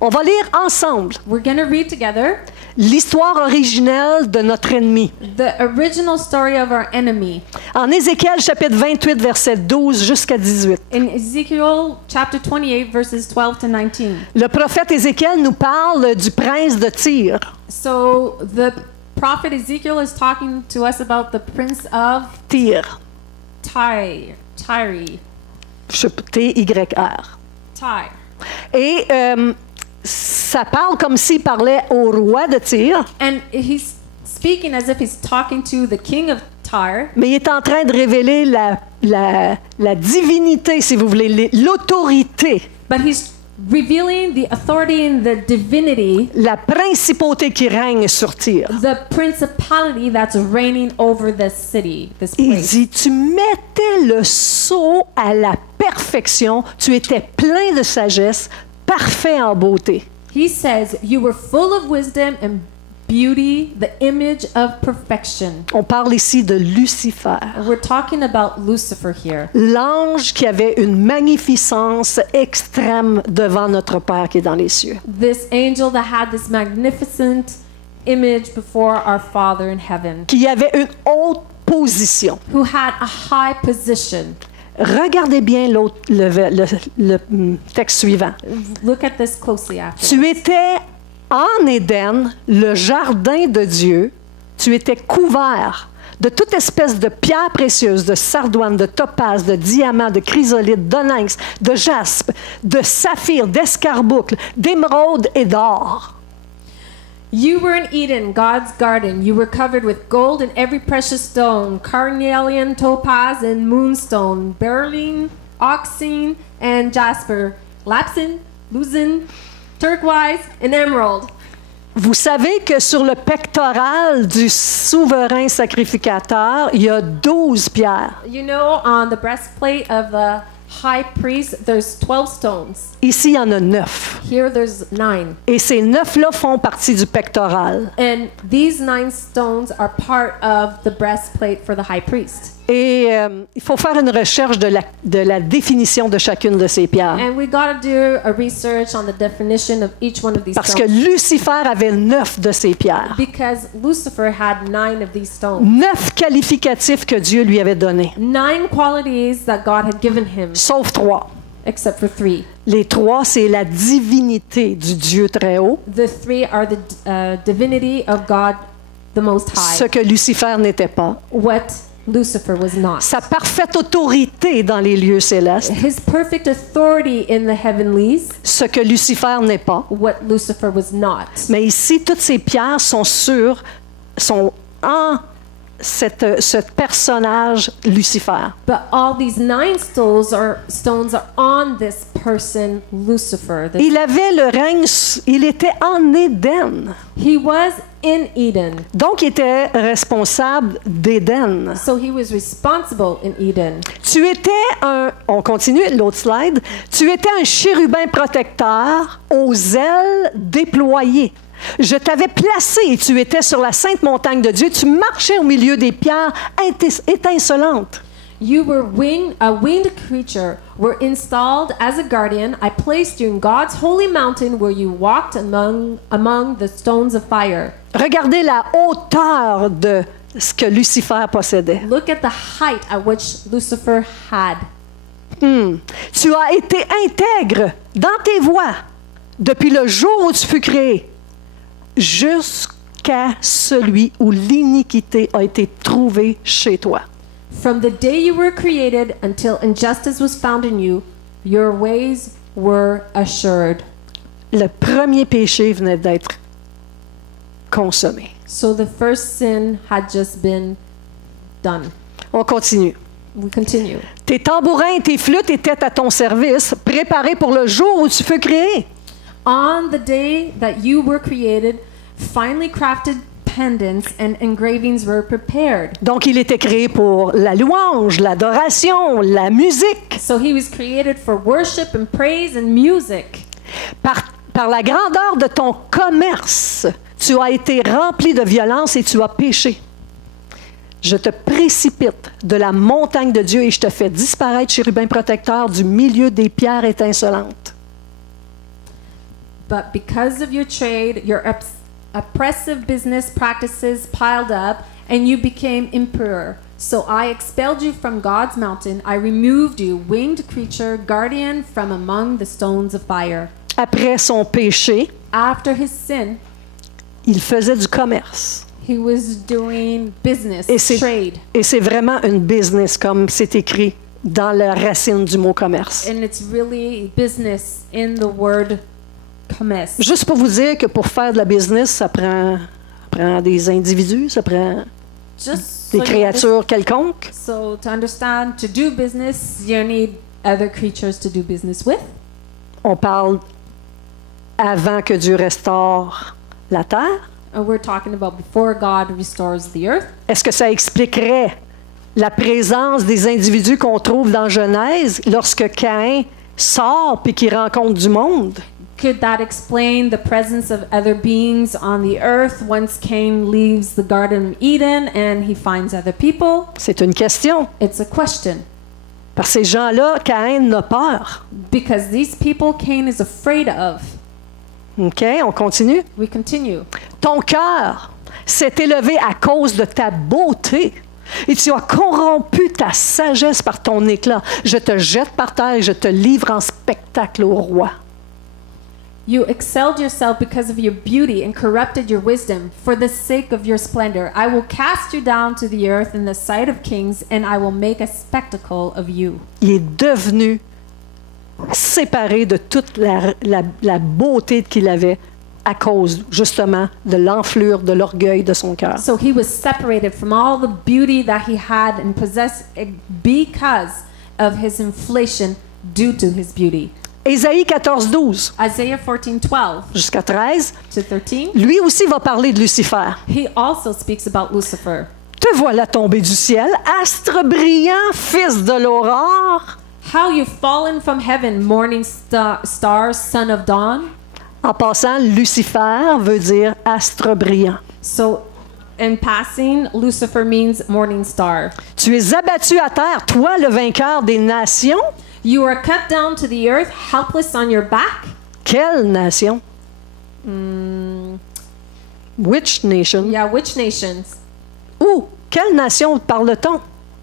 On va lire ensemble We're going to read together l'histoire originelle de notre ennemi. the original story of our enemy. En Ézéchiel chapitre 28, verset 12 jusqu'à 18. In Ezekiel chapter 28, verses 12 to 19. Le prophète Ézéchiel nous parle du prince de Tyr. So the prophet Ezekiel is talking to us about the prince of Tyr. Tyre. T-Y-R. Tyre. Et ça parle comme s'il parlait au roi de Tyr, And he's speaking as if he's talking to the king of Tyre, mais il est en train de révéler la divinité, si vous voulez, l'autorité but he's revealing the authority and the divinity, la principauté qui règne sur Tyr. the principality that's reigning over this city, this Il place. dit, tu mettais le sceau à la perfection, tu étais plein de sagesse, parfait en beauté. He says, you were full of wisdom and beauty, the image of perfection. On parle ici de Lucifer, And we're talking about Lucifer here. l'ange qui avait une magnificence extrême devant notre Père qui est dans les cieux. This angel that had this magnificent image before our Father in heaven, Qui avait une haute position. who had a high position. Regardez bien le texte suivant. Look at this closely after. Tu étais en Éden, le jardin de Dieu. Tu étais couvert de toute espèce de pierres précieuses, de sardoine, de topaze, de diamants, de chrysolite, d'onyx, de jaspe, de saphir, d'escarboucle, d'émeraude et d'or. You were in Eden, God's garden. You were covered with gold and every precious stone, carnelian, topaz, and moonstone, beryl, oxine, and jasper, lapis, luzin, turquoise, and emerald. Vous savez que sur le pectoral du souverain sacrificateur, il y a 12 pierres. You know, on the breastplate of the high priest, there's 12 stones. Ici, il y en a 9. Here, there's 9. Et ces 9-là font partie du pectoral. And these 9 stones are part of the breastplate for the high priest. Et il faut faire une recherche de la définition de chacune de ces pierres. And we got to do a research on the definition of each one of these Parce que stones. Lucifer avait 9 de ces pierres. Because Lucifer had 9 of these stones. 9 qualificatifs que Dieu lui avait donnés. 9 qualities that God had given him, Sauf 3. except for 3. Les 3, c'est la divinité du Dieu très haut, The 3 are the divinity of God the Most ce High, que Lucifer n'était pas. what Lucifer was not. Sa parfaite autorité dans les lieux célestes, His perfect authority in the heavenlies, ce que Lucifer n'est pas. what Lucifer was not. Mais ici, toutes ces pierres sont en ce personnage Lucifer. But all these 9 stones are on this person, Lucifer. Il avait le règne, il était en Éden. He was in Eden, Donc, il était responsable d'Éden. so he was responsible in Eden. Tu étais on continue, l'autre slide. Tu étais un chérubin protecteur aux ailes déployées. Je t'avais placé et tu étais sur la sainte montagne de Dieu. Tu marchais au milieu des pierres étincelantes. You were a winged creature, were installed as a guardian. I placed you in God's holy mountain where you walked among the stones of fire. Regardez la hauteur de ce que Lucifer possédait. Look at the height at which Lucifer had. Tu as été intègre dans tes voies depuis le jour où tu fus créé, jusqu'à celui où l'iniquité a été trouvée chez toi. From the day you were created until injustice was found in you, your ways were assured. Le premier péché venait d'être consommé. So the first sin had just been done. On continue. We continue. Tes tambourins et tes flûtes étaient à ton service, préparés pour le jour où tu fus créé. On the day that you were created, finely crafted pendants and engravings were prepared. Donc, il était créé pour la louange, l'adoration, la musique. So he was created for worship and praise and music. Par la grandeur de ton commerce, tu as été rempli de violence et tu as péché. Je te précipite de la montagne de Dieu et je te fais disparaître, chérubin protecteur, du milieu des pierres étincelantes. But because of your trade, your oppressive business practices piled up, and you became impure. So I expelled you from God's mountain. I removed you, winged creature, guardian from among the stones of fire. Après son péché, After his sin, il faisait du commerce. he was doing business, trade. Et c'est vraiment une business, comme c'est écrit dans la racine du mot commerce. And it's really business in the word commerce. Juste pour vous dire que pour faire de la business, ça prend des individus, ça prend Just des so créatures quelconques. So to understand, to do business, you need other creatures to do business with. On parle avant que Dieu restaure la terre. We're talking about before God restores the earth. Est-ce que ça expliquerait la présence des individus qu'on trouve dans Genèse lorsque Caïn sort puis qu'il rencontre du monde? Could that explain the presence of other beings on the earth once Cain leaves the Garden of Eden and he finds other people? C'est une question. It's a question. Parce que ces gens-là, Caïn a peur. Because these people Cain is afraid of. OK, on continue. We continue. Ton cœur s'est élevé à cause de ta beauté. Et tu as corrompu ta sagesse par ton éclat. Je te jette par terre et je te livre en spectacle au roi. You excelled yourself because of your beauty and corrupted your wisdom. For the sake of your splendor, I will cast you down to the earth in the sight of kings, and I will make a spectacle of you. Il est devenu séparé de toute la beauté qu'il avait à cause, justement, de l'enflure, de l'orgueil de son cœur. So he was separated from all the beauty that he had and possessed because of his inflation due to his beauty. Ésaïe 14, 12 Isaiah 14:12 jusqu'à 13, to 13. lui aussi va parler de Lucifer. He also speaks about Lucifer. Te voilà tombé du ciel, astre brillant, fils de l'aurore. How you've fallen from heaven, morning star, son of dawn. En passant, Lucifer veut dire astre brillant. So, in passing, Lucifer means morning star. Tu es abattu à terre, toi le vainqueur des nations. You are cut down to the earth, helpless on your back. Quelle nation? Which nation? Yeah, which nations? Où? Quelle nation parle-t-on?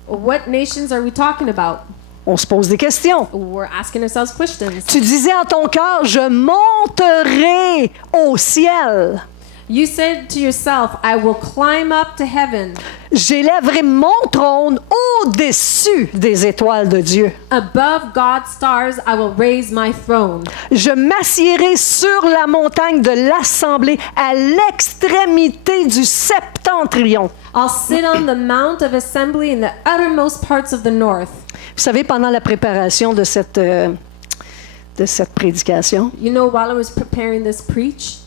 What nations are we talking about? On se pose des questions. We're asking ourselves questions. Tu disais en ton cœur, je monterai au ciel. You said to yourself, I will climb up to heaven. J'élèverai mon trône au-dessus des étoiles de Dieu. Above God's stars, I will raise my throne. Je m'assiérai sur la montagne de l'assemblée à l'extrémité du septentrion. I'll sit on the mount of assembly in the uttermost parts of the north. Vous savez, pendant la préparation de cette prédication, You know, while I was preparing this preach,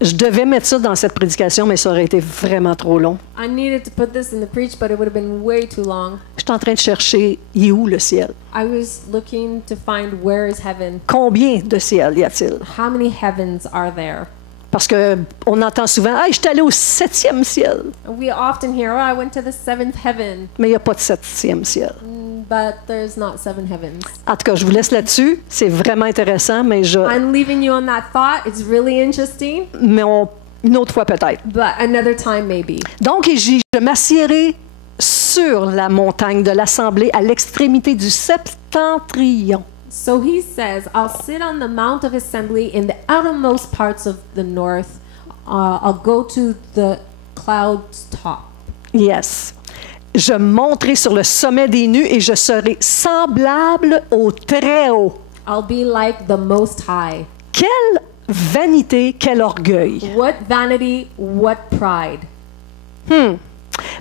je devais mettre ça dans cette prédication, mais ça aurait été vraiment trop long. I needed to put this in the preach, but it would have been way too long. Je suis en train de chercher, il est où le ciel? I was looking to find where is heaven? Combien de ciel y a-t-il? How many heavens are there? Parce qu'on entend souvent, « Ah, je suis allé au 7e ciel. We often hear, oh, I went to the seventh heaven, » Mais il n'y a pas de 7e ciel. but there's not seven heavens. En tout cas, je vous laisse là-dessus. C'est vraiment intéressant, mais I'm leaving you on that thought. It's really interesting, une autre fois peut-être. but another time maybe. Donc, il dit, je m'assiérai sur la montagne de l'assemblée à l'extrémité du septentrion. So he says, I'll sit on the mount of assembly in the outermost parts of the north. I'll go to the cloud's top. Yes. Je monterai sur le sommet des nues et je serai semblable au Très-Haut. I'll be like the Most High. Quelle vanité, quel orgueil. What vanity, what pride.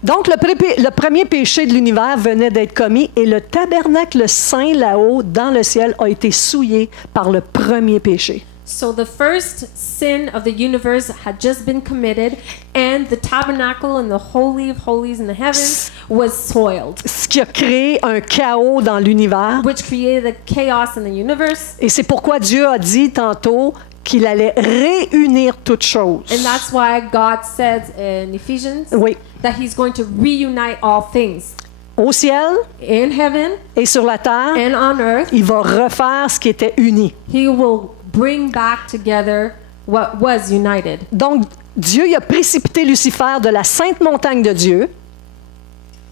Donc, le premier péché de l'univers venait d'être commis et le tabernacle saint là-haut, dans le ciel, a été souillé par le premier péché. So the first sin of the universe had just been committed, and the tabernacle and the holy of holies in the heavens was soiled, Ce qui a créé un chaos dans l'univers. which created a chaos in the universe. Et c'est pourquoi Dieu a dit tantôt qu'il allait réunir toutes choses. And that's why God said in Ephesians Oui, that he's going to reunite all things au ciel in heaven et sur la terre, and on earth. il va refaire ce qui était uni. He will bring back together what was united. Donc, Dieu il a précipité Lucifer de la sainte montagne de Dieu.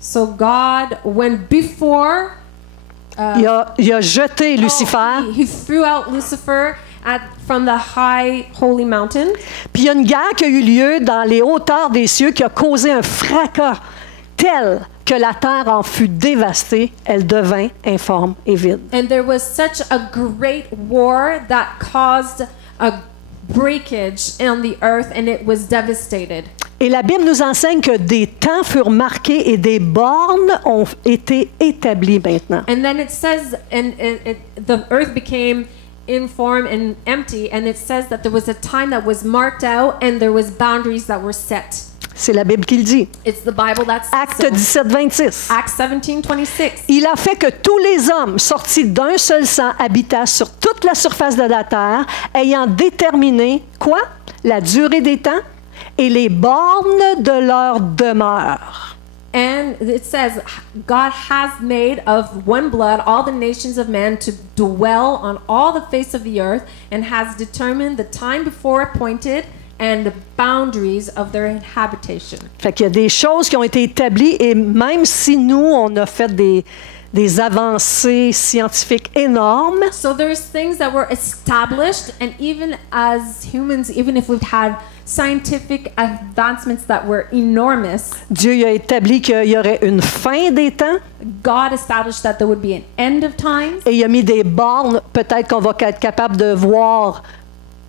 So God went before. Il a jeté Lucifer. He threw out Lucifer from the high holy mountain. Puis il y a une guerre qui a eu lieu dans les hauteurs des cieux qui a causé un fracas tel que la terre en fut dévastée, elle devint informe et vide. And there was such a great war that caused a breakage on the earth, and it was devastated. Et la Bible nous enseigne que des temps furent marqués et des bornes ont été établies maintenant. And then it says, the earth became informed and empty, and it says that there was a time that was marked out and there was boundaries that were set. C'est la Bible qui le dit. It's the Bible that says Acte so. 17, 26. Acts 17:26. Il a fait que tous les hommes sortis d'un seul sang habitassent sur toute la surface de la terre, ayant déterminé, quoi? La durée des temps et les bornes de leur demeure. And it says, God has made of one blood all the nations of men to dwell on all the face of the earth, and has determined the time before appointed and the boundaries of their habitation. Fait qu'il y a des choses qui ont été établies et même si nous, on a fait des avancées scientifiques énormes, So there's things that were established, and even as humans, even if we've had scientific advancements that were enormous, Dieu il a établi qu'il y aurait une fin des temps God established that there would be an end of times. et il a mis des bornes. Peut-être qu'on va être capable de voir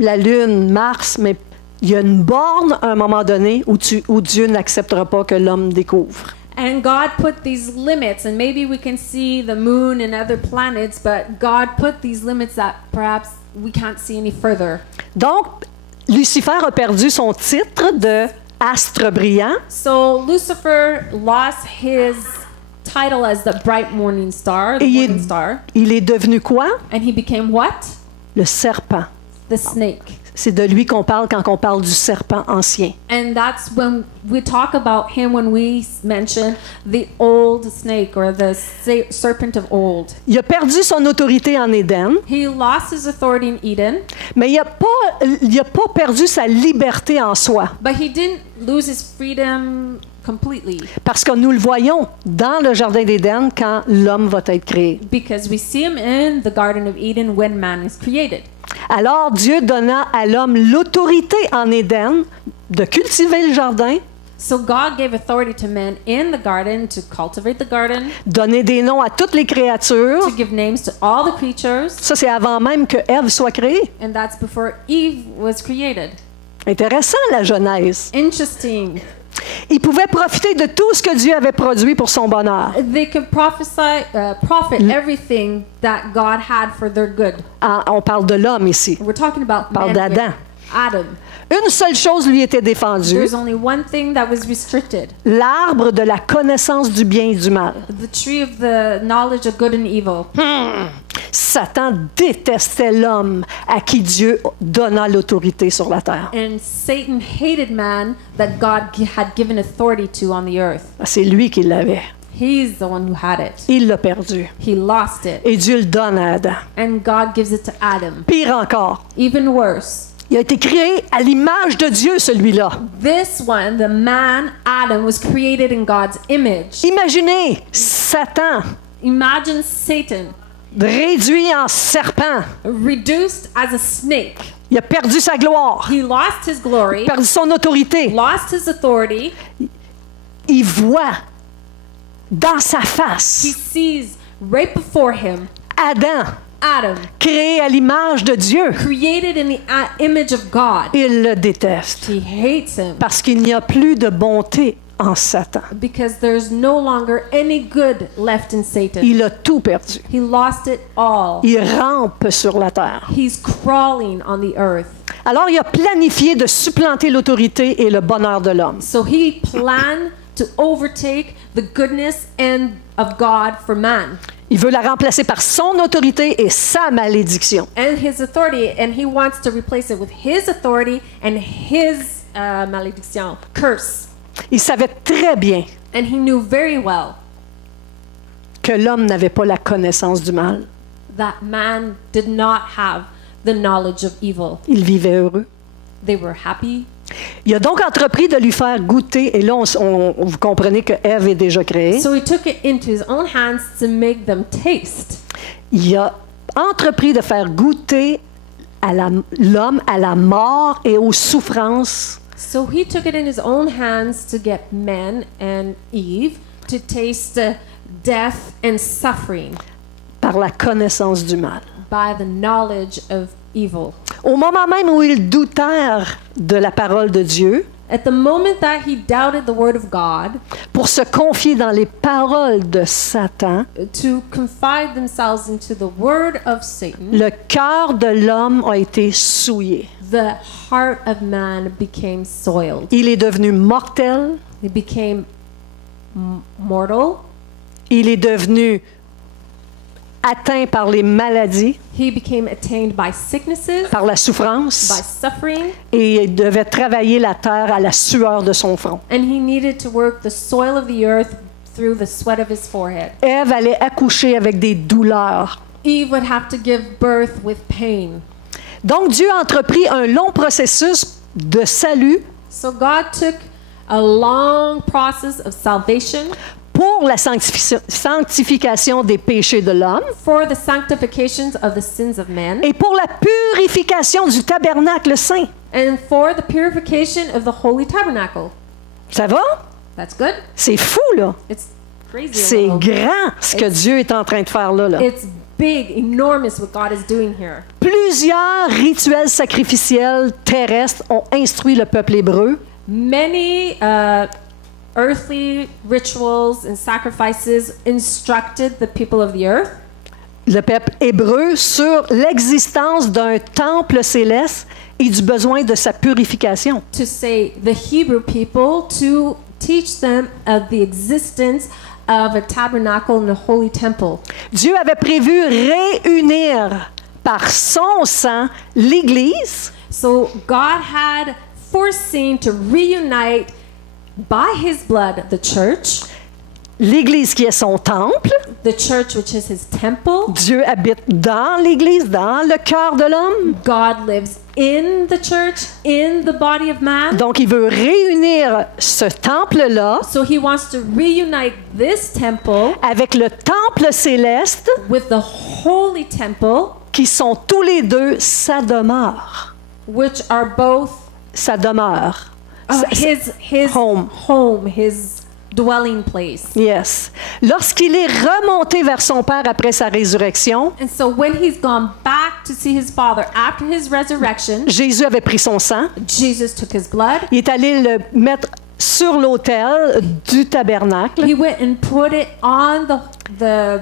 la Lune, Mars, mais il y a une borne à un moment donné où Dieu n'acceptera pas que l'homme découvre. And God put these limits, and maybe we can see the moon and other planets, but God put these limits that perhaps we can't see any further. Donc, Lucifer a perdu son titre de astre brillant So Lucifer lost his title as the bright morning star, the et morning star, il est devenu quoi? and he became what? Le serpent. The snake. C'est de lui qu'on parle quand on parle du serpent ancien. And that's when we talk about him, when we mention the old snake or the serpent of old. Il a perdu son autorité en Éden, He lost his authority in Eden, mais il a pas perdu sa liberté en soi. but he didn't lose his freedom completely, Parce que nous le voyons dans le Jardin d'Éden quand l'homme va être créé. because we see him in the Garden of Eden when man is created. Alors Dieu donna à l'homme l'autorité en Éden de cultiver le jardin, So God gave authority to men in the garden to cultivate the garden, donner des noms à toutes les créatures. to give names to all the creatures, Ça, c'est avant même que Ève soit créée. and that's before Eve was created. Intéressant, la Genèse. Interesting. Il pouvait profiter de tout ce que Dieu avait produit pour son bonheur. They could profit everything that God had for their good. On parle de l'homme ici. We're talking about Parle man d'Adam. here. Adam. Une seule chose lui était défendue, There's only one thing that was restricted: l'arbre de la connaissance du bien et du mal. the tree of the knowledge of good and evil. Satan détestait l'homme à qui Dieu donna l'autorité sur la terre. And Satan hated man that God had given authority to on the earth. C'est lui qui l'avait. He's the one who had it. Il l'a perdu. He lost it. Et Dieu le donne à Adam. And God gives it to Adam. Pire encore, Even worse. il a été créé à l'image de Dieu, celui-là. This one, the man, Adam, was created in God's image. Imaginez Satan Imagine Satan réduit en serpent. reduced as a snake. Il a perdu sa gloire, He lost his glory, perdu son autorité. lost his authority. Il voit dans sa He face sees right before him Adam, Adam, créé à l'image de Dieu. created in the image of God. Il le déteste He hates him parce qu'il n'y a plus de bonté en Satan. because there's no longer any good left in Satan. Il a tout perdu. He lost it all. Il rampe sur la terre. He's crawling on the earth. Alors il a planifié de supplanter l'autorité et le bonheur de l'homme. So he planned to overtake the goodness and of God for man Il veut la remplacer par son autorité et sa malédiction. and his authority, and he wants to replace it with his authority and his malédiction, curse. Il savait très bien And he knew very well que l'homme n'avait pas la connaissance du mal. that man did not have the knowledge of evil. Il vivait heureux. They were happy. Il a donc entrepris de lui faire goûter, et là, vous comprenez que Ève est déjà créée. So he took it into his own hands to make them taste. Il a entrepris de faire goûter à l'homme à la mort et aux souffrances So he took it in his own hands to get men and Eve to taste death and suffering par la connaissance du mal. by the knowledge of evil. Au moment même où ils doutèrent de la parole de Dieu, At the moment that he doubted the word of God, pour se confier dans les paroles de Satan, to confide themselves into the word of Satan, le cœur de l'homme a été souillé. the heart of man became soiled. Il est devenu mortel, He became mortal. il est devenu atteint par les maladies, He became attained by sicknesses, par la by souffrance, suffering, et il devait travailler la terre à la sueur de son front. and he needed to work the soil of the earth through the sweat of his forehead. Ève allait accoucher avec des douleurs. Eve would have to give birth with pain. Donc Dieu a entrepris un long processus de salut So God took a long process of salvation pour la sanctification des péchés de l'homme for the sanctification of the sins of men et pour la purification du tabernacle saint. and for the purification of the holy tabernacle. Ça va? That's good. C'est fou, là. It's crazy. a C'est little. grand ce que Dieu est en train de faire là. It's big, enormous what God is doing here. Plusieurs rituels sacrificiels terrestres ont instruit le peuple hébreu Many earthly rituals and sacrifices instructed the people of the earth, le peuple hébreu sur l'existence d'un temple céleste et du besoin de sa purification. to say the Hebrew people, to teach them of the existence of a tabernacle and a holy temple. Dieu avait prévu réunir par son sang l'Église So God had foreseen to reunite by his blood the l'Église qui est son temple. church which is his temple. Dieu habite dans l'Église, dans le cœur de l'homme. God lives in the church, in the body of man. Donc, il veut réunir ce temple-là So he wants to reunite this temple avec le temple céleste, with the holy temple, qui sont tous les deux sa demeure. which are both Sa demeure. his home. his dwelling place. Yes. Lorsqu'il est remonté vers son Père après sa résurrection, And so when he's gone back to see his father after his resurrection, Jésus avait pris son sang. Jesus took his blood. Il est allé le mettre sur l'autel du tabernacle. He went and put it on the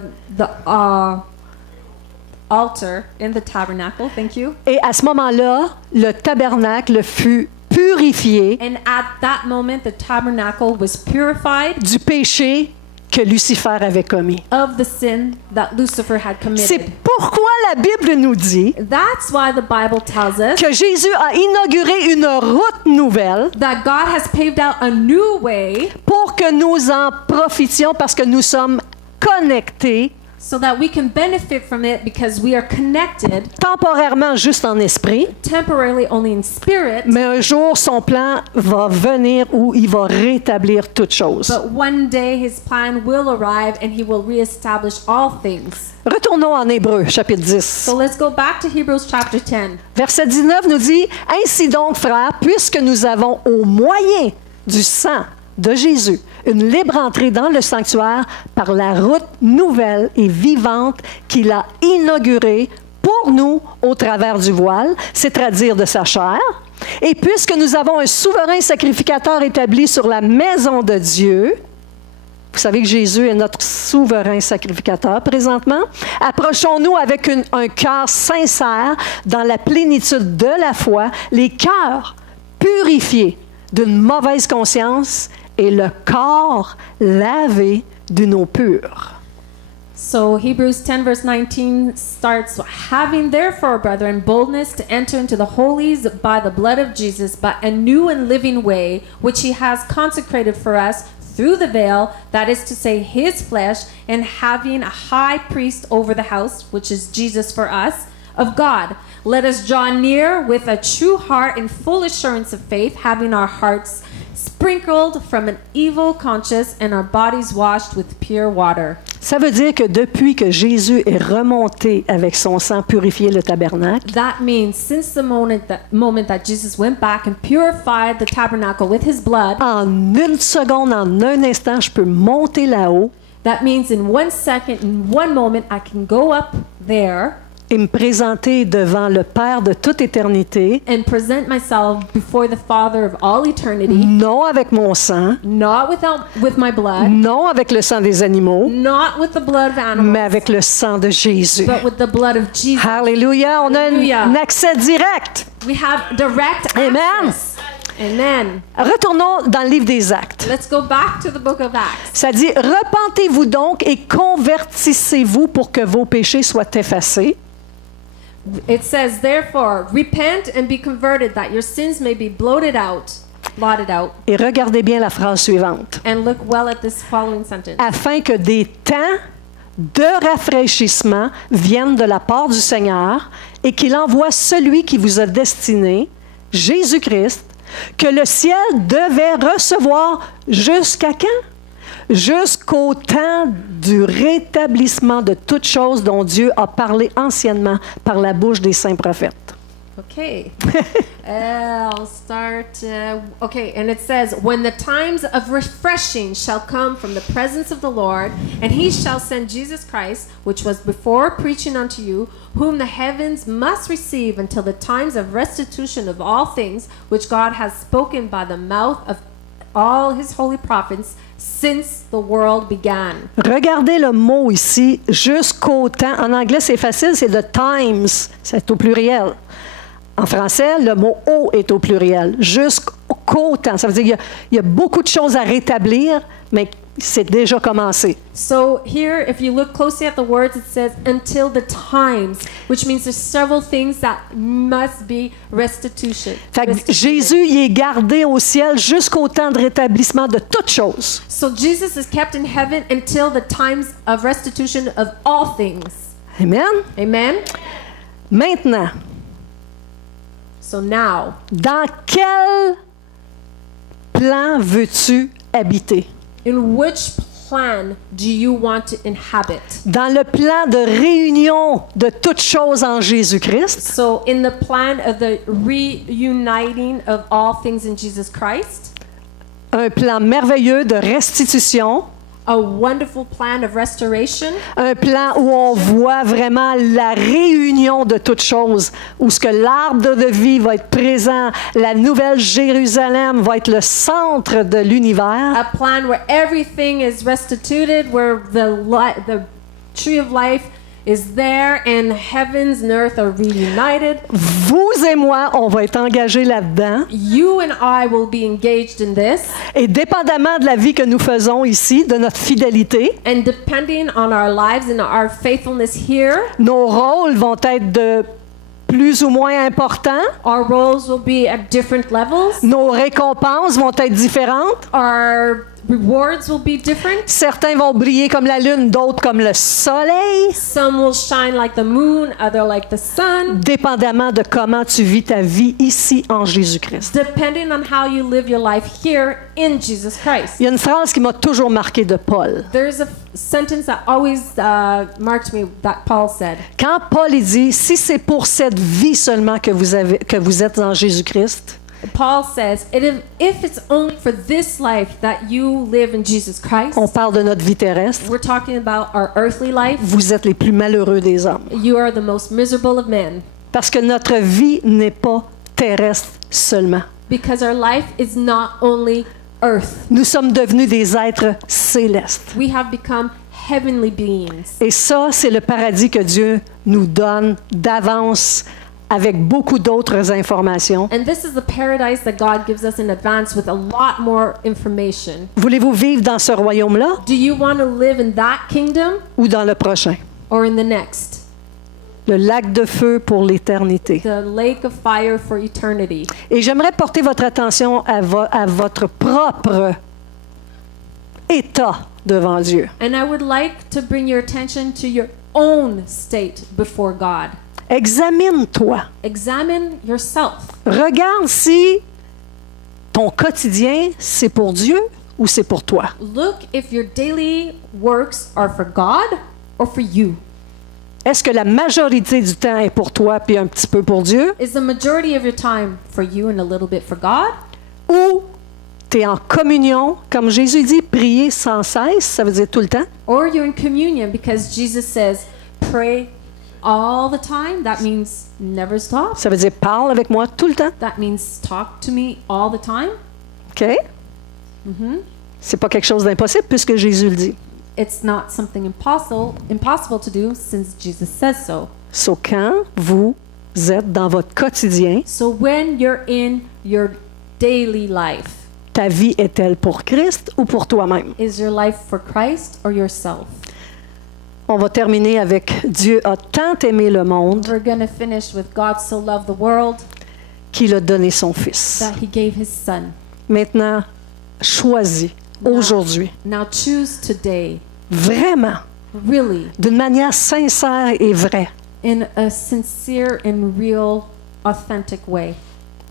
altar in the tabernacle. Thank you. Et à ce moment-là, le tabernacle fut purifié And at that moment, the tabernacle was purified du péché que Lucifer avait commis. of the sin that Lucifer had C'est committed. pourquoi la Bible nous dit That's why the Bible tells us que Jésus a inauguré une route nouvelle that God has paved out a new way pour que nous en profitions parce que nous sommes connectés so that we can benefit from it because we are connected temporairement juste en esprit, temporarily only in spirit, mais un jour son plan va venir où il va rétablir toutes choses. but one day his plan will arrive and he will reestablish all things. Retournons en Hébreux, chapitre 10. So let's go back to Hebrews chapter 10. Verset 19 nous dit, « Ainsi donc, frères, puisque nous avons au moyen du sang de Jésus une libre entrée dans le sanctuaire par la route nouvelle et vivante qu'il a inaugurée pour nous au travers du voile, c'est-à-dire de sa chair, et puisque nous avons un souverain sacrificateur établi sur la maison de Dieu, vous savez que Jésus est notre souverain sacrificateur présentement. Approchons-nous avec un cœur sincère dans la plénitude de la foi, les cœurs purifiés d'une mauvaise conscience et le corps lavé d'une eau pure. So Hebrews 10 verse 19 starts, having therefore, brethren, boldness to enter into the holies by the blood of Jesus, by a new and living way, which he has consecrated for us through the veil, that is to say, his flesh, and having a high priest over the house, which is Jesus for us, of God. Let us draw near with a true heart and full assurance of faith, having our hearts sprinkled from an evil conscience and our bodies washed with pure water. Ça veut dire que depuis que Jésus est remonté avec son sang purifier le tabernacle, That means since the moment that Jesus went back and purified the tabernacle with his blood, en une seconde, en un instant, je peux monter là-haut that means in 1 second, in one moment, I can go up there et me présenter devant le Père de toute éternité, and present myself before the Father of all eternity, non avec mon sang, not with my blood, non avec le sang des animaux, not with the blood of animals, mais avec le sang de Jésus. but with the blood of Jesus. Alléluia, on a Alléluia. un accès direct. We have direct Amen. access. Amen. Retournons dans le livre des Actes. Let's go back to the book of Acts. Ça dit, repentez-vous donc et convertissez-vous pour que vos péchés soient effacés. It says, therefore, repent and be converted, that your sins may be blotted out. Et regardez bien la phrase suivante. And look well at this following sentence. Afin que des temps de rafraîchissement viennent de la part du Seigneur et qu'il envoie celui qui vous a destiné, Jésus-Christ, que le ciel devait recevoir jusqu'à quand? Jusqu'au temps du rétablissement de toutes choses dont Dieu a parlé anciennement par la bouche des saints prophètes. Okay. I'll start. Okay, and it says, when the times of refreshing shall come from the presence of the Lord, and he shall send Jesus Christ, which was before preaching unto you, whom the heavens must receive until the times of restitution of all things, which God has spoken by the mouth of all his holy prophets since the world began. Regardez le mot ici, jusqu'au temps. En anglais, c'est facile, c'est the times. C'est au pluriel. En français, le mot « au » est au pluriel. Jusqu'au temps. Ça veut dire qu'il y a beaucoup de choses à rétablir, mais c'est déjà commencé. So here, if you look closely at the words, it says, until the times, which means there's several things that must be restitution. Fait que Jésus, il est gardé au ciel jusqu'au temps de rétablissement de toutes choses. So Jesus is kept in heaven until the times of restitution of all things. Amen? Amen? Maintenant, So now, dans quel plan veux-tu habiter? in which plan do you want to inhabit? Dans le plan de réunion de toutes choses en Jésus-Christ, So in the plan of the reuniting of all things in Jesus Christ, un plan merveilleux de restitution, a wonderful plan of restoration, un plan où on voit vraiment la réunion de toutes choses, où ce que l'arbre de vie va être présent, la nouvelle Jérusalem va être le centre de l'univers. a plan where everything is restituted, where the tree of life is there and heavens and earth are reunited. Vous et moi, on va être engagés là-dedans. You and I will be engaged in this, Et dépendamment de la vie que nous faisons ici, de notre fidélité, and depending on our lives and our faithfulness here, nos rôles vont être de plus ou moins importants. our roles will be at different levels. Nos récompenses vont être différentes. Our rewards will be different. Certains vont briller comme la lune, d'autres comme le soleil, Some will shine like the moon, other like the sun, dépendamment de comment tu vis ta vie ici en Jésus-Christ. depending on how you live your life here in Jesus Christ. Il y a une phrase qui m'a toujours marqué de Paul. There's a sentence that always marked me that Paul said. Quand Paul il dit, si c'est pour cette vie seulement que vous êtes en Jésus-Christ, Paul says, if it's only for this life that you live in Jesus Christ, on parle de notre vie terrestre, we're talking about our earthly life, vous êtes les plus malheureux des hommes. you are the most miserable of men. Parce que notre vie n'est pas terrestre seulement. Because our life is not only earth. Nous sommes devenus des êtres célestes. We have become heavenly beings. Et ça, c'est le paradis que Dieu nous donne d'avance avec beaucoup d'autres informations. And this is the paradise that God gives us in advance with a lot more information. Voulez-vous vivre dans ce royaume-là Do you want to live in that kingdom ou dans le prochain? or in the next? Le lac de feu pour l'éternité. The lake of fire for eternity. Et j'aimerais porter votre attention à votre propre état devant Dieu. And I would like to bring your attention to your own state before God. Examine-toi. Examine yourself. Regarde si ton quotidien, c'est pour Dieu ou c'est pour toi. Look if your daily works are for God or for you. Est-ce que la majorité du temps est pour toi puis un petit peu pour Dieu? Is the majority of your time for you and a little bit for God? Ou tu es en communion, comme Jésus dit, prier sans cesse, ça veut dire tout le temps. Or you're in communion because Jesus says, pray all the time, that means never stop. Ça veut dire parle avec moi tout le temps. That means talk to me all the time. OK? C'est pas quelque chose d'impossible puisque Jésus le dit. It's not something impossible to do since Jesus says so. So, quand vous êtes dans votre quotidien, So when you're in your daily life, ta vie est-elle pour Christ ou pour toi-même? is your life for Christ or yourself? On va terminer avec Dieu a tant aimé le monde We're going to finish with God so loved the world qu'il a donné son Fils. that he gave his son. Maintenant, choisis aujourd'hui, Now choose today, vraiment, really, d'une manière sincère et vraie, in a sincere and real, authentic way,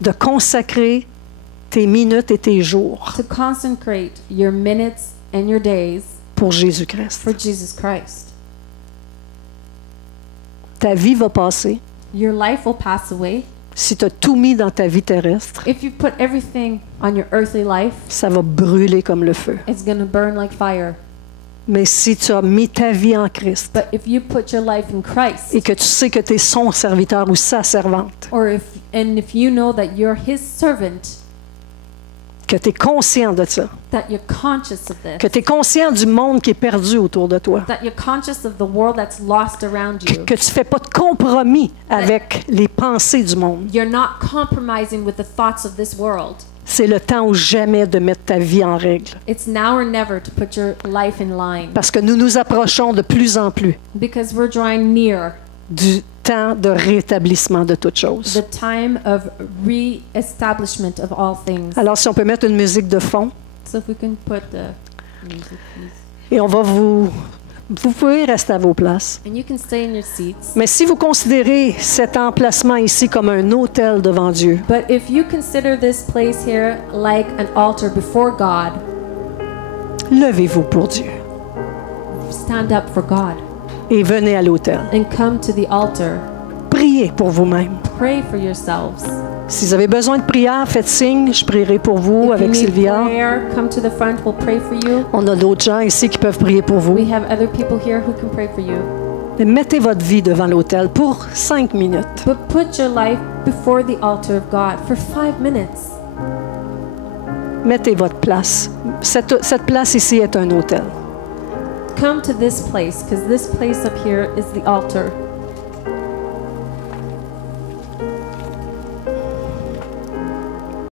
de consacrer tes minutes et tes jours to consecrate your minutes and your days pour Jésus-Christ. for Jesus Christ. Ta vie va passer Your life will pass away. si tu as tout mis dans ta vie terrestre. If you put everything on your earthly life, Ça va brûler comme le feu. it's going to burn like fire. Mais si tu as mis ta vie en Christ But if you put your life in Christ, et que tu sais que tu es son serviteur ou sa servante, or if you know that you're his servant, que tu es conscient de ça, that you're conscious of this, que tu es conscient du monde qui est perdu autour de toi, that you're conscious of the world that's lost around you, que tu ne fais pas de compromis avec les pensées du monde, you're not compromising with the thoughts of this world. c'est le temps ou jamais de mettre ta vie en règle. It's now or never to put your life in line, Parce que nous nous approchons de plus en plus because we're drawing near du temps de rétablissement de toutes choses. the time of re-establishment of all things. Alors, si on peut mettre une musique de fond, So if we can put the music, please. et on va vous pouvez rester à vos places. And you can stay in your seats. Mais si vous considérez cet emplacement ici comme un autel devant Dieu, But if you consider this place here like an altar before God, levez-vous pour Dieu stand up for God et venez à l'autel. and come to the altar. Priez pour vous-même. Pray for yourselves. Si vous avez besoin de prière, faites signe, je prierai pour vous If you avec need Sylvia. prayer, come to the front. We'll pray for you. On a d'autres gens ici qui peuvent prier pour vous. We have other people here who can pray for you. Mais mettez votre vie devant l'autel pour 5 minutes. But put your life before the altar of God for 5 minutes. Mettez votre place. Cette place ici est un autel. Come to this place, because this place up here is the altar.